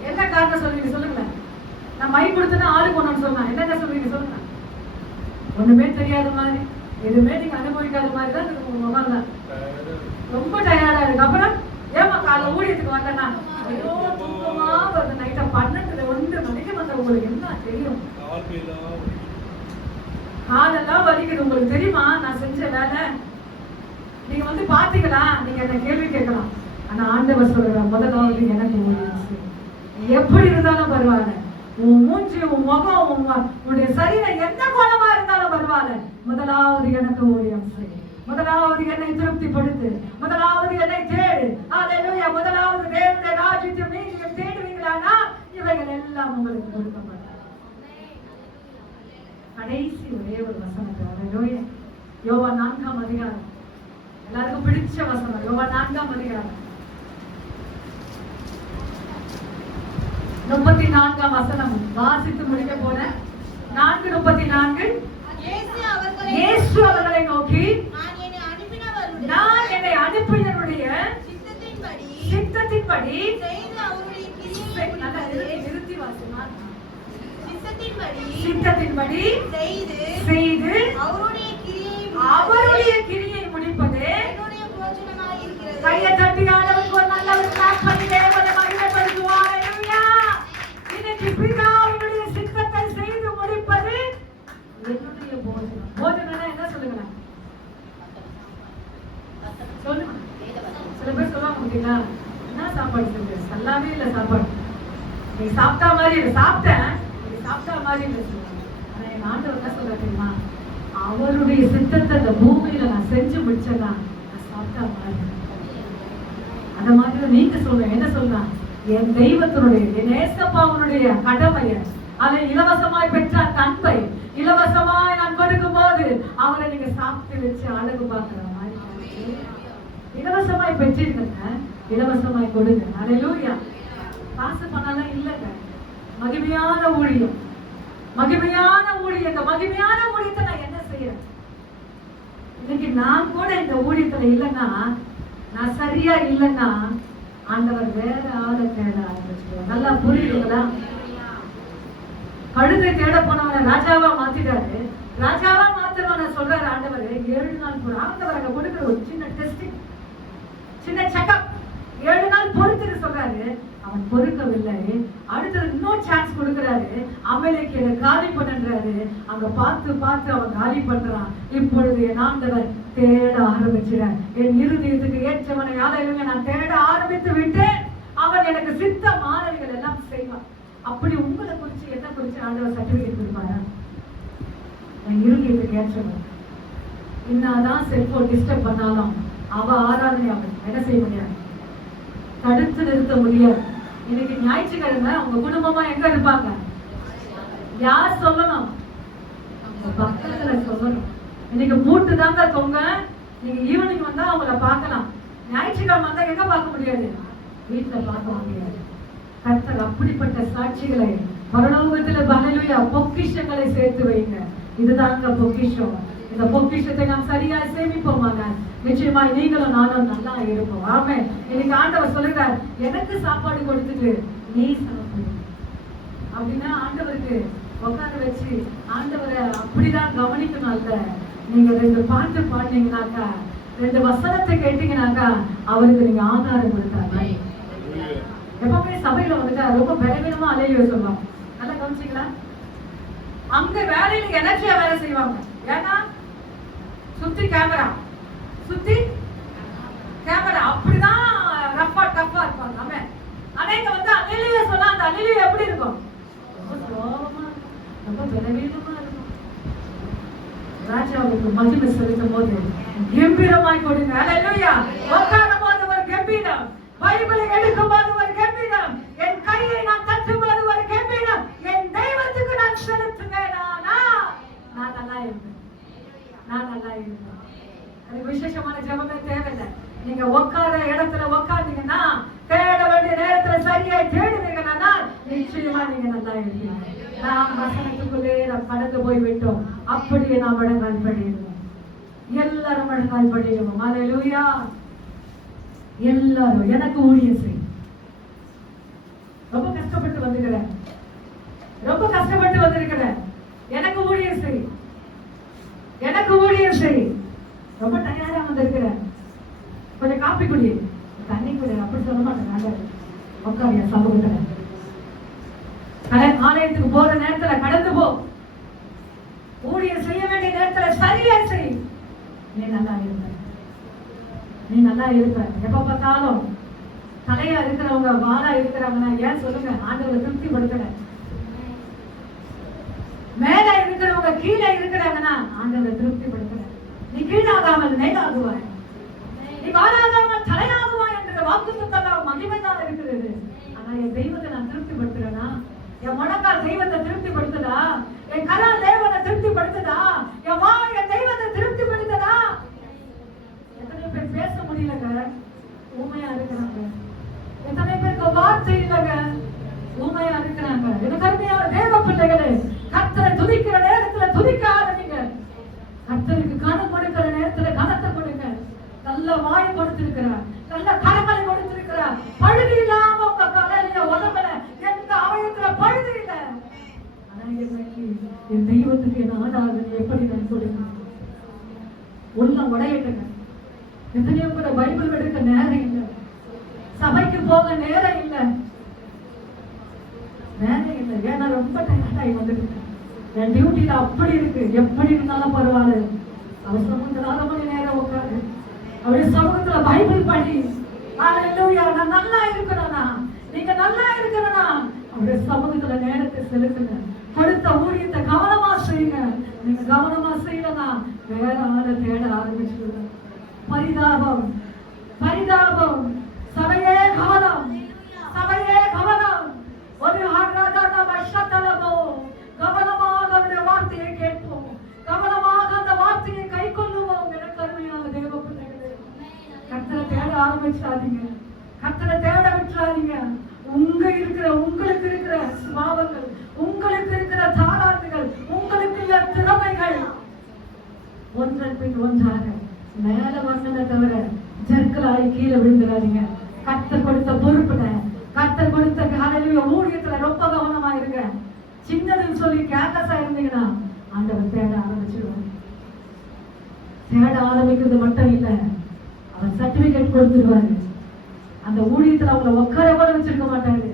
என்ன காரணம் சொல்லுவீங்க? சொல்லுங்க. நான் மை கொடுத்தேன்னா ஆளுக்கு ஒண்ணு சொன்னா என்னங்க சொல்லுவீங்க? சொல்லுங்க. ஒண்ணுமே தெரியாத மாதிரி, எதுவுமே நீங்க அனுபவிக்காத மாதிரி தான் இருக்கு முகம்ல. ரொம்ப டயர்டா இருக்கு. அப்புறம் ஏமா காலைல ஊழியத்துக்கு வந்தேன்னா ஐயோ தூக்கமா வருது. நைட்டா 12 1 மணிக்கு வந்த உங்களுக்கு என்ன தெரியும்? காலெல்லாம் வலிக்குது. உங்களுக்கு தெரியுமா நான் செஞ்ச வேலை? நீங்க வந்து பாத்தீங்களா? நீங்க என்ன கேள்வி கேட்கலாம். ஆனா ஆண்டவர் சொல்ற முதலாவது எனக்கு ஊழியம் செய். எப்படி இருந்தாலும் பரவாயில்ல, உன் மூஞ்சி, உன் முகம், உன்னுடைய சரீரம் எந்த கோலமா இருந்தாலும் பரவாயில்ல, முதலாவது எனக்கு ஊழியம் செய். முதலாவது என்னை திருப்திப்படுத்து. முதலாவது என்னை தேடு. அல்லேலூயா. முதலாவது தேவனுடைய ராஜ்யத்தையும் நீதியையும் தேடுவீங்களானா இவைகள் எல்லாம் உங்களுக்கு கொடுக்கப்படும். கடைசி ஒரே ஒரு வசனத்தை, அல்லேலூயா, யோவான் 4 அதிகாரம். எல்லாருக்கும் பிடிச்ச வசனம் யோவான் 4 அதிகாரம் 34 வசனம் வாசித்து முடிக்க போற. 4:34. இயேசு அவர்களை நோக்கி, நான் என்னை அனுப்பினவருடைய சித்தத்தின்படி சித்தத்தின்படி செய்து அவருடைய கிரியை கையை தட்டி ஆண்டவருக்கு ஒரு நல்ல ஒரு கிளாப் பண்ணி தேவனை மகிமைப்படுத்துவோம். ஹalleluya. இன்னைக்கு பிதாவினுடைய சித்தத்தை செய்து முடிப்பது என்னுடைய போஜனம். போஜனம்னா என்ன சொல்லுங்க? சொல்லுங்க. சில பேர் சொல்லுவாங்க பார்த்தீங்களா, என்ன சாப்பாடு செஞ்சு நல்லாவே இல்லை சாப்பாடு, நீ சாப்பிட்டா மாதிரி இல்லை, சாப்பிட்டேன் நீ சாப்பிட்டா மாதிரி இல்லை சொல்லுவாங்க. ஆனா என் ஆண்டவர் என்ன சொல்ற தெரியுமா, அவருடைய சித்தத்தை இந்த பூமியில நான் செஞ்சு முடிச்சேன்னா நான் சாப்பிட்டா மாதிரி. அந்த மாதிரி நீங்க சொல்றேன் என்ன சொல்லலாம், என் தெய்வத்தினுடைய என் ஏசப்பாவுடைய கடமையை, அதை இலவசமாய் பெற்ற அந்த அன்பை இலவசமாய் நான் கொடுக்கும் போது அவரை நீங்க சாப்பிட்டு வச்சு அழகு பார்க்கிற மாதிரி இலவசமாய் பெற்றிருக்கங்க, இலவசமாய் கொடுங்க. ஹalleluya. காசு பண்ணலாம் இல்லைங்க. மகிமையான ஊழியம், மகிமையான ஊழியம். இந்த மகிமையான ஊழியத்தை நான் என்ன செய்யறேன்? இன்னைக்கு நான் கூட இந்த ஊழியத்துல இல்லைன்னா, நான் சரியா இல்லைன்னா ஆண்டவர் வேற ஆளை தேட ஆரம்பிச்சிருவார். நல்லா புரியுதுங்களா? கழுதை தேட போனவனை ராஜாவா மாத்திட்டாரு. ராஜாவா மாத்திரவன சொல்றாரு ஆண்டவர் 7 நாள் போற ஆண்டவர் அங்க கொடுக்குற ஒரு சின்ன டெஸ்டிங், சின்ன செக்அப். 7 நாள் பொறுத்துட்டு சொல்றாரு. அவன் பொறுக்கவில்லை. அடுத்தது இன்னொரு சான்ஸ் கொடுக்குறாரு. அமலேக்கியரை காலி பண்ணுறாரு. அங்க பார்த்து பார்த்து அவன் காலி பண்றான். இப்பொழுது என் ஆண்டவர் தேட ஆரம்பிக்கிறார். என் இருதயத்துக்கு ஏற்றவனை யாரையும் நான் தேட ஆரம்பித்து விட்டேன். அவன் எனக்கு சித்த மாணவிகள் எல்லாம் செய்வான். அப்படி உங்களை குறிச்சு என்ன குறிச்சு ஆண்டவர் சர்டிபிகேட் கொடுப்பாரா? என் இருதயத்துக்கு ஏற்றவன் இன்னாதான் செல்போன் டிஸ்டர்ப் பண்ணாலும் அவ ஆராதனை அவன் என்ன செய்ய முடியாது, தடுத்து நிறுத்த முடியாது. இன்னைக்கு ஞாயிற்றுக்கிழமை உங்க குடும்பமா எங்க இருப்பாங்க? யார் சொல்லணும்? பக்கத்துல சொல்லணும். இன்னைக்கு மூட்டு தாங்க தொங்க. நீங்க ஈவினிங் வந்தா அவங்கள பார்க்கலாம். ஞாயிற்றுக்கிழமை வந்தா எங்க பார்க்க முடியாது? வீட்டுல பார்க்க முடியாது. கர்த்தர் அப்படிப்பட்ட சாட்சிகளை பரலோகத்துல ஹல்லேலூயா பொக்கிஷங்களை சேர்த்து வைங்க. இதுதாங்க பொக்கிஷம். இந்த பொக்கிஷத்தை நாம் சரியா சேமிப்போமாங்க, நிச்சயமா நீங்களும் நானும் நல்லா இருப்போம். ஆமென். இன்னைக்கு ஆண்டவர் சொல்லுறார், எனக்கு சாப்பாடு கொடுத்துட்டு நீ சாப்பிடு அப்படின்னா ஆண்டவருக்கு உட்கார வச்சு ஆண்டவரை அப்படிதான் கவனிக்கணும். அல்ல, நீங்க 2 பாட்டு பாடினீங்கன்னாக்கா, 2 வசனத்தை கேட்டீங்கன்னாக்கா அவருக்கு நீங்க ஆதாரம் கொடுத்தாங்க. எப்பவுமே சபையில வந்துட்டா ரொம்ப பலவீனமா அலையில சொல்லுவாங்க. நல்லா கவனிச்சிங்களா? அங்க வேலையில எனர்ஜியா வேலை செய்வாங்க. ஏன்னா சுத்தி கேமரா, சுத்தி கேமரா, அப்படிதான் ரஃபா டஃபா இருப்பாங்க. நம்ம அன்னைக்கு வந்து அலிலியா சொன்னா அந்த அலிலியா எப்படி இருக்கும்? ரொம்ப ஸ்லோவமா, ரொம்ப பலவீனமா இருக்கும். ராஜாவுக்கு மகிமை செலுத்தும் போது கம்பீரமாய் கொடுங்க. ஹல்லேலூயா. உட்காரும் போது ஒரு கம்பீரம், பைபிளை எடுக்கும் போது ஒரு கம்பீரம், என் கையை நான் தட்டும் போது ஒரு கம்பீரம், என் தெய்வத்துக்கு நான் செலுத்துவேனா, நான் நல்லா இருப்பேன், நான் நல்லா இருப்பேன். அது விசேஷமான ஜெபமே தேவையில்லை. நீங்க உட்கார இடத்துல உட்கார்ந்தீங்கன்னா, தேட வேண்டிய நேரத்துல சரியாய் தேடுவீங்கன்னா நிச்சயமா நீங்க நல்லா இருப்பீங்க. நாம் வசனத்துக்குள்ளே நாம் கடந்து போய் விட்டோம். அப்படியே நாம் முழங்கால் படிடுவோம். எல்லாரும் முழங்கால் படிடுவோம். ஹல்லேலூயா. எல்லாரும் எனக்கு ஊழியம் செய். ரொம்ப கஷ்டப்பட்டு வந்திருக்கிறேன், ரொம்ப கஷ்டப்பட்டு வந்திருக்கிறேன். எனக்கு ஊழியம் செய், எனக்கு ஊழியம் செய். ரொம்ப டயர்டா வந்திருக்கிறேன், கொஞ்சம் காப்பி குடி, தண்ணி குடி. அப்படி சொல்ல மாட்டேன். உட்காரியா சமூகத்துல ஆலயத்துக்கு போற நேரத்துல கடந்து போ. ஊழியம் செய்ய வேண்டிய நேரத்துல சரியா செய். நீ நல்லா இருப்ப, நீ நல்லா இருப்ப. எப்ப பார்த்தாலும் தலையா இருக்கிறவங்க வாழா இருக்கிறவங்கன்னா ஏன் சொல்லுங்க, ஆண்டவரை திருப்திப்படுத்தல. மேல இருக்கிறவங்க கீழே இருக்கிறாங்கன்னா ஆண்டவரை திருப்திப்படுத்தல. நீ கீழாகாமல் மேலாகுவாய், நீ வாழாகாமல் தலையாகுவாய் என்ற வாக்குத்தத்தம் மகிமைதான் இருக்கிறது. ஆனா என் தெய்வத்தை நான் திருப்திப்படுத்துறேனா? என் முழங்கால் தெய்வத்தை திருப்திப்படுத்துதா? என் கரம் தேவனை திருப்திப்படுத்துதா? என் வாய் என் தெய்வத்தை திருப்திப்படுத்துதா? எத்தனை பேர் பேச முடியலங்க, ஊமையா இருக்கிறாங்க. எத்தனை பேருக்கு வார்த்தை இல்லைங்க, ஊமையா இருக்கிறாங்க. எனக்கு அருமையான தேவ பிள்ளைகளே, கர்த்தரை துதிக்கிற நேரத்துல துதிக்க ஆரம்பிங்க. கர்த்தருக்கு கனம் கொடுக்கிற நேரத்துல கனத்தை கொடுங்க. நல்ல வாய் கொடுத்திருக்கிறார், நல்ல கரங்களை கொடுத்திருக்கிறார். பழுது இல்லாம உங்க கலையில உடம்புல எந்த அவயத்துல பழுது இல்லை. ஆனா என் தெய்வத்துக்கு என்ன ஆடாது எப்படி நான் கொடுங்க. உள்ள உடையட்டுங்க. எத்தனையோ கூட பைபிள் பைபிள் எடுக்க நேரம் இல்லை, சபைக்கு போக நேரம் இல்லை, நேரம் இல்லை. ஏன்னா ரொம்ப டயர்டாகி வந்துருக்கு. என் டியூட்டியில அப்படி இருக்கு. எப்படி இருந்தாலும் பரவாயில்ல, அவசரமும் 4 மணி நேரம் உட்காரு அப்படியே சமூகத்துல பைபிள் படி. ஹல்லேலூயா. நான் நல்லா இருக்கிறேனா, நீங்க நல்லா இருக்கிறேனா, அப்படியே சமூகத்துல நேரத்தை செலுத்துங்க. கொடுத்த ஊழியத்தை கவனமா செய்யுங்க. நீங்க கவனமா செய்யலனா வேற ஆளை தேட ஆரம்பிச்சுடுங்க. பரிதாபம், பரிதாபம். சபையே கவனம், சபையே கவனம். ஒரு ஆராதனா வஷத்தலமோ, கவனமாக அவருடைய வார்த்தையை கேட்போம், கவனமாக அந்த வார்த்தையை கை கொள்ளுவோம். எனக்கு அருமையான தேவ பிள்ளைகளே, கர்த்தரை தேட ஆரம்பிச்சாதீங்க, கர்த்தரை தேட விட்டுறாதீங்க. உங்களுக்கு இருக்கிற சுபாவங்கள், உங்களுக்கு இருக்கிற தாராட்டுகள், உங்களுக்கு இருக்கிற திறமைகள் ஒன்றன் பின் ஒன்றாக மேல வந்ததை தவிர ஜற்களாய் கீழே விழுந்துடாதீங்க. கர்த்தர் கொடுத்த பொறுப்புல, கர்த்தர் கொடுத்த ஹல்லேலூயா ஊழியத்துல ரொம்ப கவனமா இருங்க. சின்னதுன்னு சொல்லி கேர்லெஸ்ஸா இருந்தீங்கன்னா ஆண்டவர் தேட ஆரம்பிச்சிடுவார். தேட ஆரம்பிக்கிறது மட்டும் இல்ல, அவர் சர்டிபிகேட் கொடுத்துருவாரு. அந்த ஊழியத்துல அவங்களை உட்கார கூட வச்சிருக்க மாட்டாரு.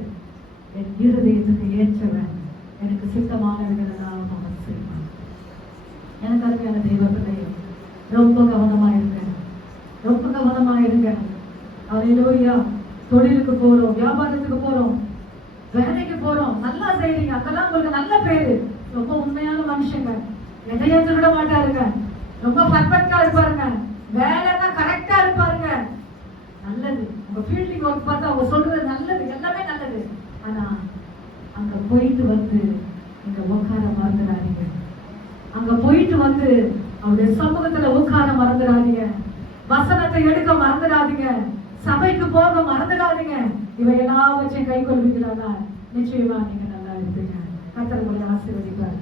என் இருதயத்துக்கு ஏற்றவன், எனக்கு சித்தமானவர்கள் எல்லாம் அவர் செய்வார். எனக்கு அருமையான தெய்வ பிள்ளையே, ரொம்ப கவனமா இருங்க, ரொம்ப கவனமா இருங்க. ஹல்லேலூயா. தொழிலுக்கு போறோம், வியாபாரத்துக்கு போறோம், வேலைக்கு போறோம், நல்லா செய்றீங்க, அக்கெல்லாம் உங்களுக்கு நல்ல பேரு. ரொம்ப உண்மையான மனுஷங்க, எதையும் திருட மாட்டாருங்க, ரொம்ப பர்ஃபெக்டா இருப்பாருங்க, வேலைன்னா கரெக்டா இருப்பாருங்க. நல்லது. உங்க ஃபீல்டிங் ஒர்க் பார்த்தா அவங்க சொல்றது நல்லது, எல்லாமே நல்லது. ஆனா அங்க போயிட்டு வந்து நீங்க உட்கார மறந்துடாதீங்க. அங்க போயிட்டு வந்து அவருடைய சமூகத்துல உட்கார மறந்துடாதீங்க. வசனத்தை எடுக்க மறந்துடாதீங்க. சபைக்கு போக மறந்துடாதீங்க. இவையெல்லாம் வச்சு கை கொள்வீங்களா, நிச்சயமா நீங்க நல்லா இருப்பீங்க. கர்த்தர் உங்களை ஆசீர்வதிப்பார்.